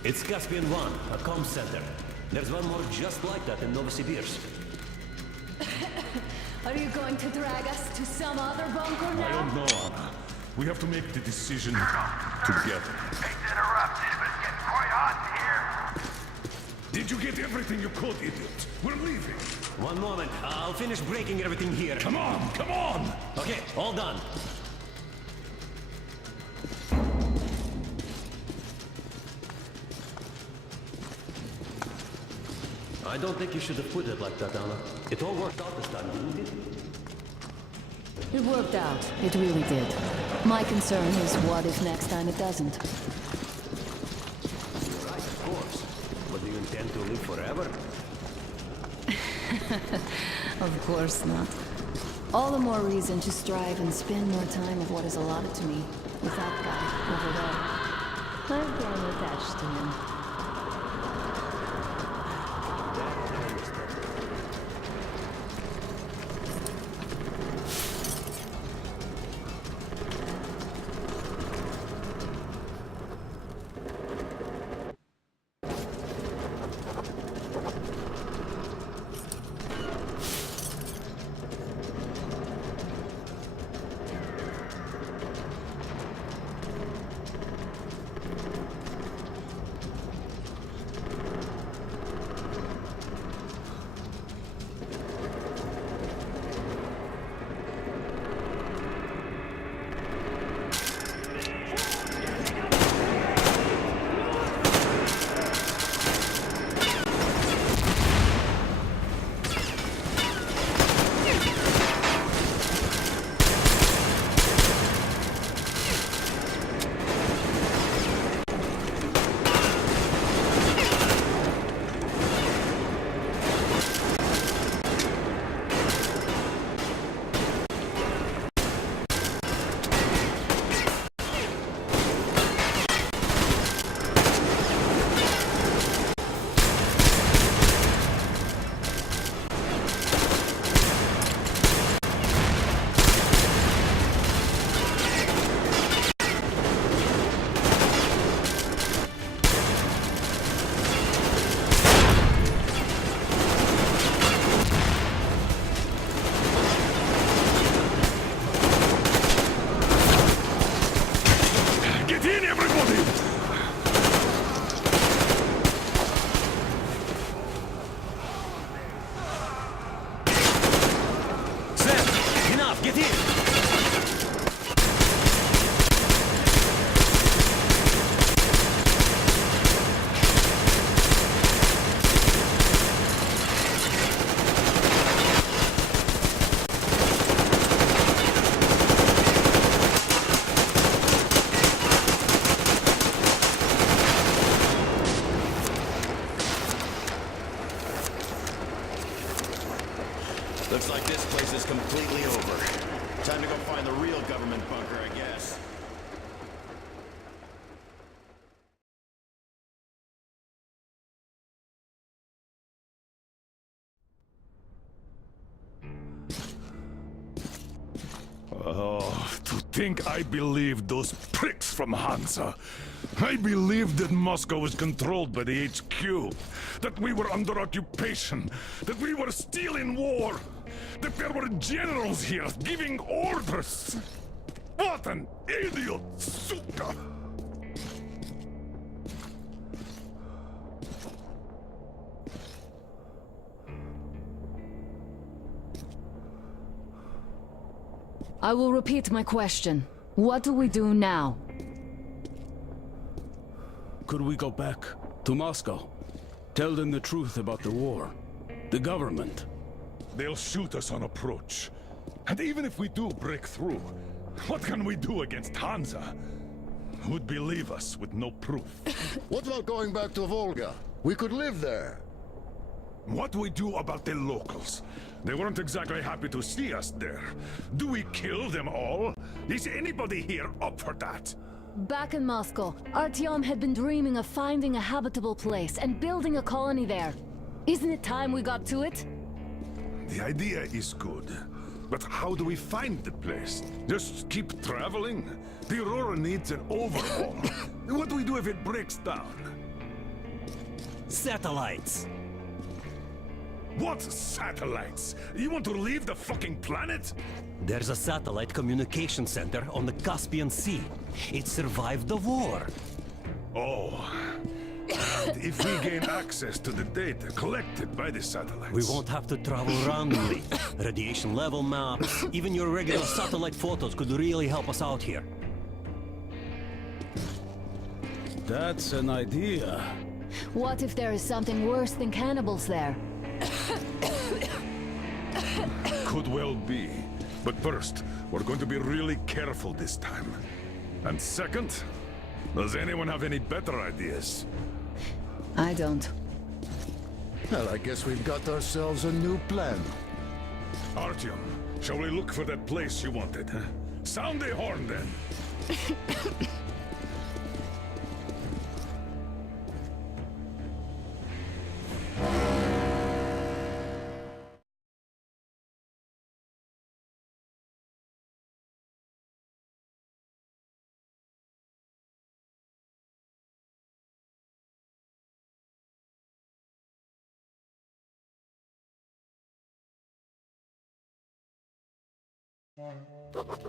It's Caspian 1, a comm center. There's one more just like that in Novosibirsk. Are you going to drag us to some other bunker now? I don't know, Anna. We have to make the decision together. Did you get everything you could, idiot? We're leaving. One moment, I'll finish breaking everything here. Come on, come on! Okay, all done. I don't think you should have put it like that, Anna. It all worked out this time, didn't it? It worked out. It really did. My concern is what if next time it doesn't? Right, of course. But do you intend to live forever? Of course not. All the more reason to strive and spend more time of what is allotted to me with that guy over there. I've grown attached to him. Looks like this place is completely over. Time to go find the real government bunker, I guess. Oh, to think I believed those pricks from Hansa. I believed that Moscow was controlled by the HQ, that we were under occupation, that we were still in war, that there were generals here giving orders. What an idiot, suka! I will repeat my question. What do we do now? Could we go back to Moscow? Tell them the truth about the war. The government. They'll shoot us on approach. And even if we do break through, what can we do against Hansa? Who'd believe us with no proof? What about going back to Volga? We could live there. What do we do about the locals? They weren't exactly happy to see us there. Do we kill them all? Is anybody here up for that? Back in Moscow, Artyom had been dreaming of finding a habitable place and building a colony there. Isn't it time we got to it? The idea is good. But how do we find the place? Just keep traveling? The Aurora needs an overhaul. What do we do if it breaks down? Satellites! What satellites? You want to leave the fucking planet? There's a satellite communication center on the Caspian Sea. It survived the war. Oh. And if we gain access to the data collected by the satellites... We won't have to travel randomly. Radiation level maps, even your regular satellite photos could really help us out here. That's an idea. What if there is something worse than cannibals there? Could well be. But first, we're going to be really careful this time. And second, does anyone have any better ideas? I don't. Well, I guess we've got ourselves a new plan. Artyom, shall we look for that place you wanted, huh? Sound the horn, then!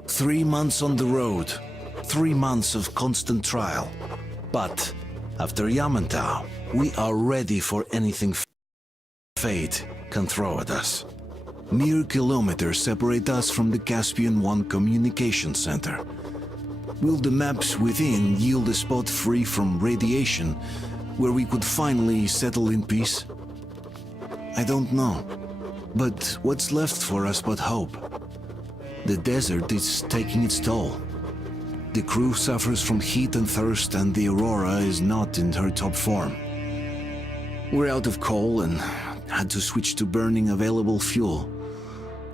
3 months on the road, 3 months of constant trial. But after Yamantau, we are ready for anything fate can throw at us. Mere kilometers separate us from the Caspian One communication center. Will the maps within yield a spot free from radiation where we could finally settle in peace? I don't know. But what's left for us but hope? The desert is taking its toll. The crew suffers from heat and thirst, and the Aurora is not in her top form. We're out of coal and had to switch to burning available fuel.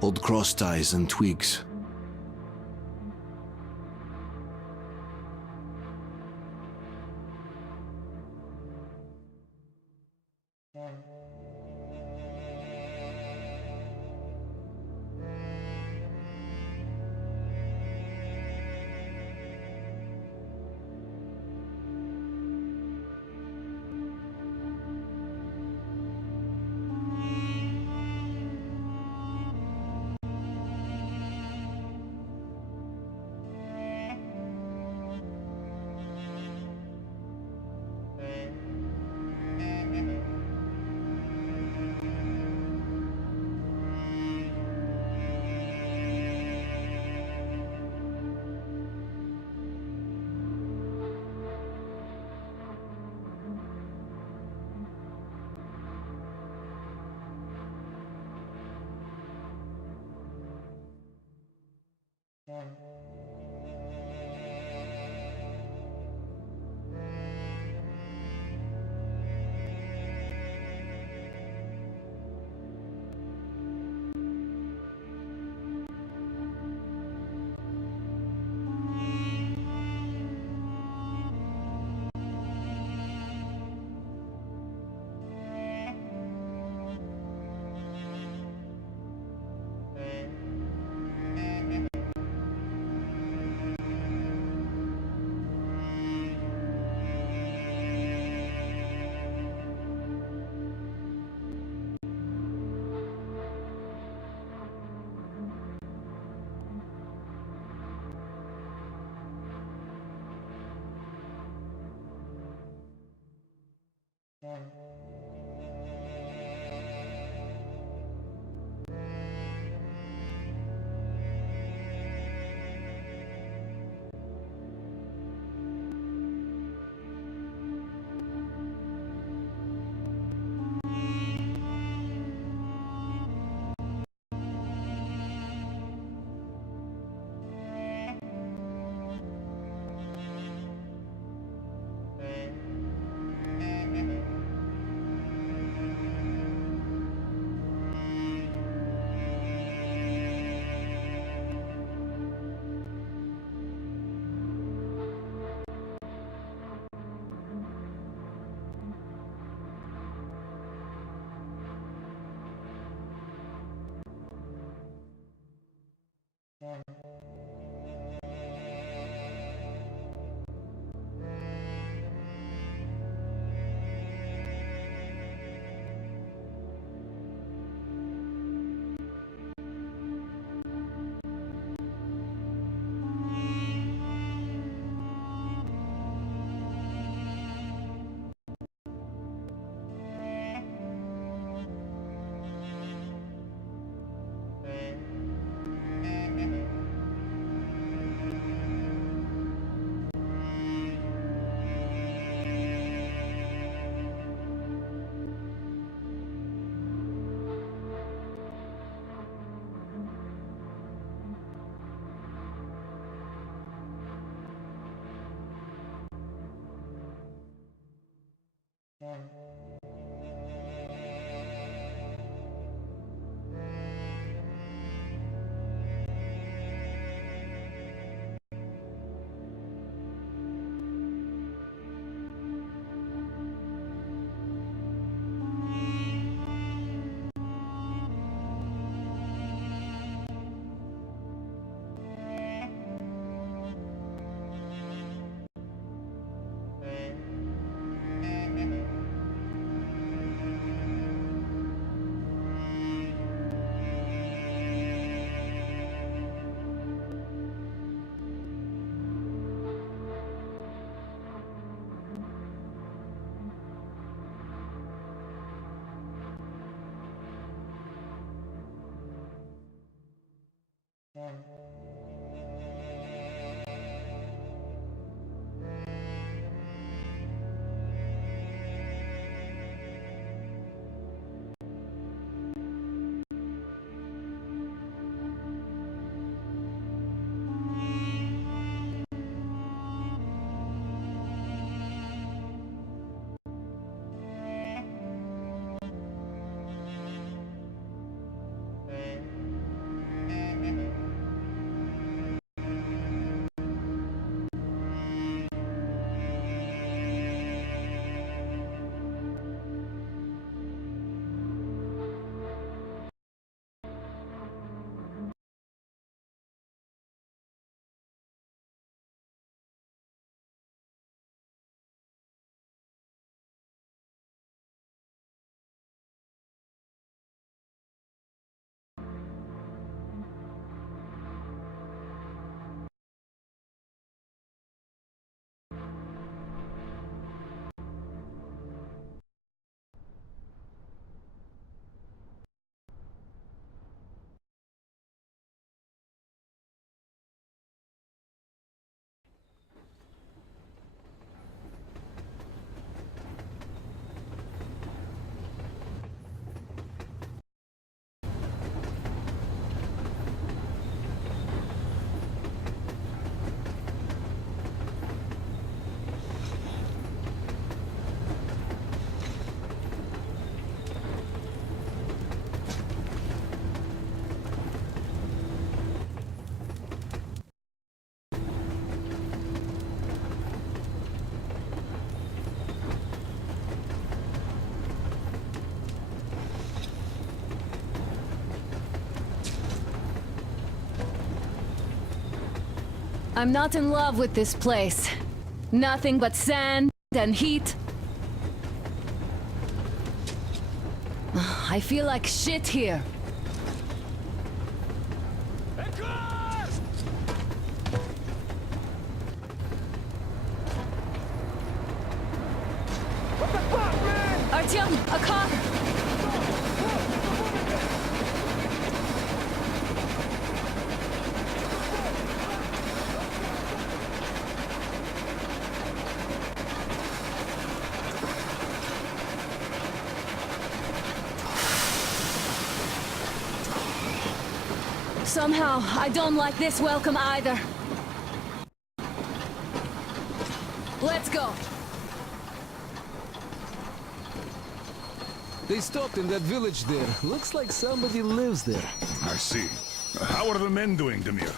Old cross ties and twigs. I'm not in love with this place. Nothing but sand and heat. I feel like shit here. Artyom, a car! Somehow, I don't like this welcome either. Let's go. They stopped in that village there. Looks like somebody lives there. I see. How are the men doing, Demir?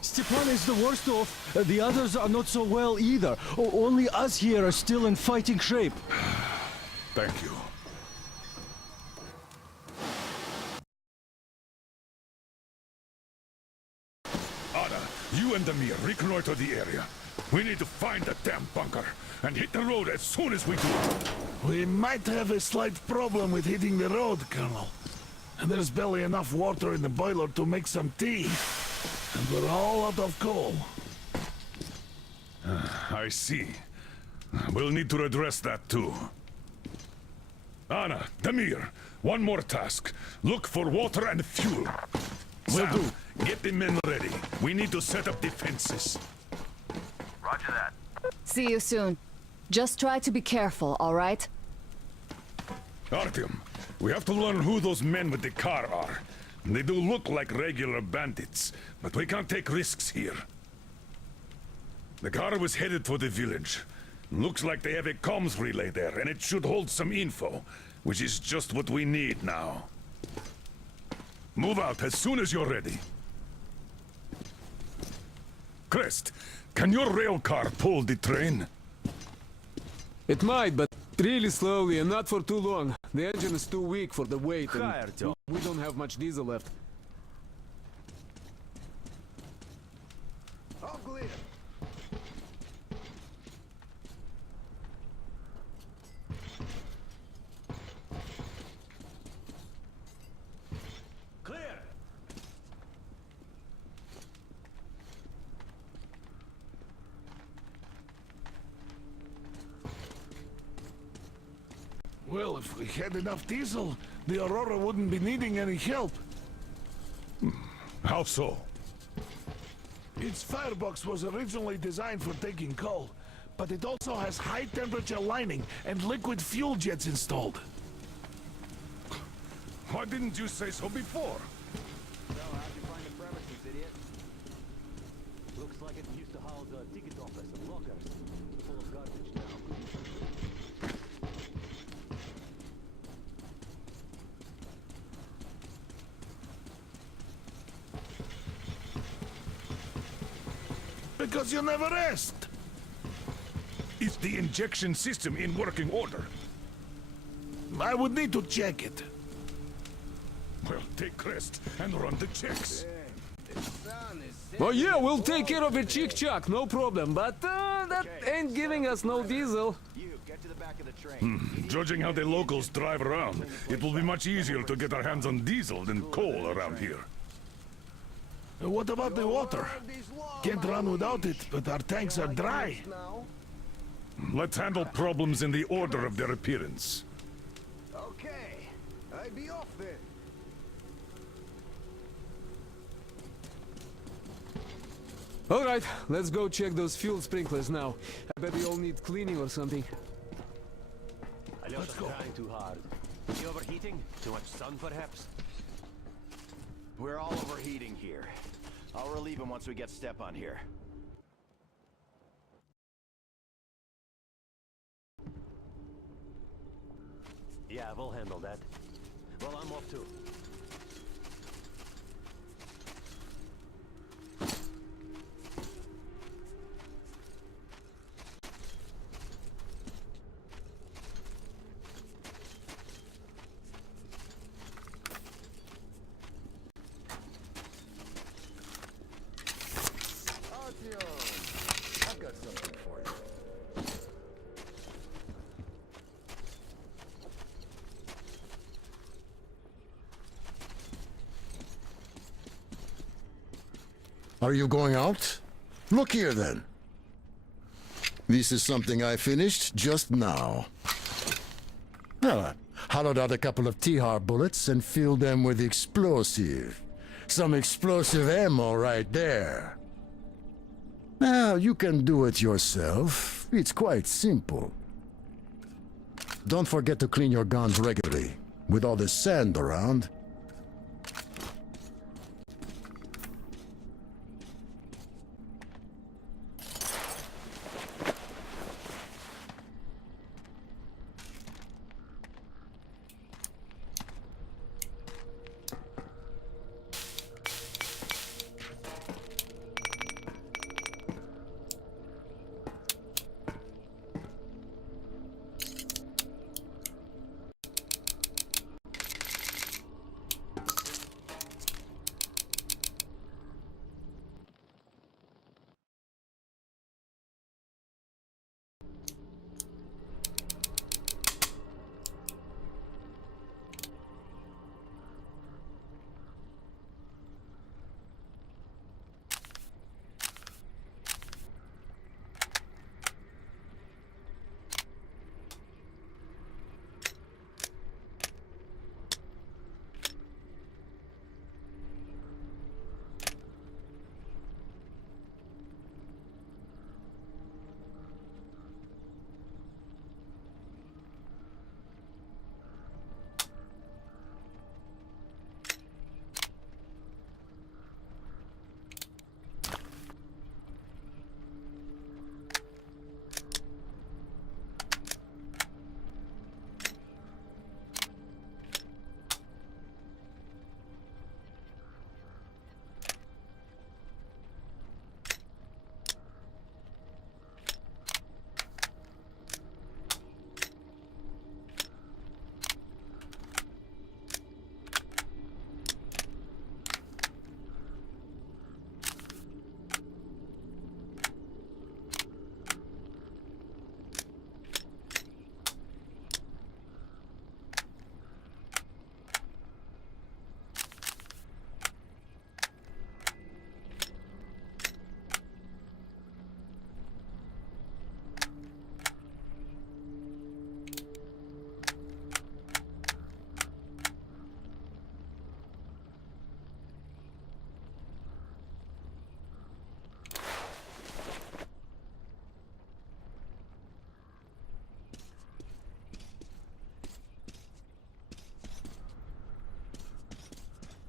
Stepan is the worst off. The others are not so well either. Only us here are still in fighting shape. Thank you. Anna, you and Demir reconnoiter the area. We need to find the damn bunker and hit the road as soon as we do. We might have a slight problem with hitting the road, Colonel. And there's barely enough water in the boiler to make some tea. And we're all out of coal. I see. We'll need to address that too. Anna, Demir, one more task. Look for water and fuel. Will Sam, do. Get the men ready. We need to set up defenses. Roger that. See you soon. Just try to be careful, all right? Artyom, we have to learn who those men with the car are. They do look like regular bandits, but we can't take risks here. The car was headed for the village. Looks like they have a comms relay there, and it should hold some info, which is just what we need now. Move out as soon as you're ready. Crest, can your rail car pull the train? It might, but really slowly and not for too long. The engine is too weak for the weight, and we don't have much diesel left. All clear. Clear! Well, if we had enough diesel, the Aurora wouldn't be needing any help. How so? Its firebox was originally designed for taking coal, but it also has high temperature lining and liquid fuel jets installed. Why didn't you say so before? So, how'd you find the premises, idiot? Looks like it used to house a ticket office and lockers. Full of garbage now. Because you never asked. Is the injection system in working order? I would need to check it. Well, take rest and run the checks. Oh yeah, we'll take care of it, Chick Chuck, no problem. But that ain't giving us no diesel. Judging how the locals drive around, it will be much easier to get our hands on diesel than coal around here. What about the water? Can't run without it, but our tanks are dry. Let's handle problems in the order of their appearance. Okay, I be off then. Alright, let's go check those fuel sprinklers now. I bet they all need cleaning or something. Let's go. Trying too hard. You overheating? Too much sun, perhaps? We're all overheating here. I'll relieve him once we get Stepan here. Yeah, we'll handle that. Well, I'm off too. I've got something for you. Are you going out? Look here, then. This is something I finished just now. I hollowed out a couple of Tihar bullets and filled them with explosive. Some explosive ammo right there. Now, you can do it yourself. It's quite simple. Don't forget to clean your guns regularly. With all this sand around,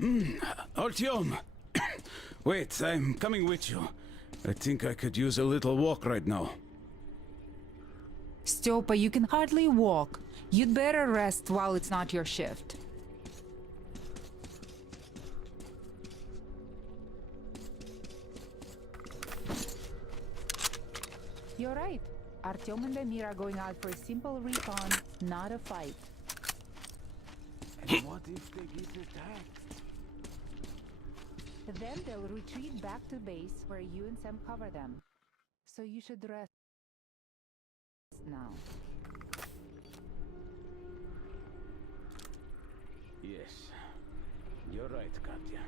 Artyom! Wait, I'm coming with you. I think I could use a little walk right now. Styopa, you can hardly walk. You'd better rest while it's not your shift. You're right. Artyom and Damir are going out for a simple recon, not a fight. And what if they get attacked? Then they'll retreat back to base where you and Sam cover them. So you should rest now. Yes. You're right, Katya.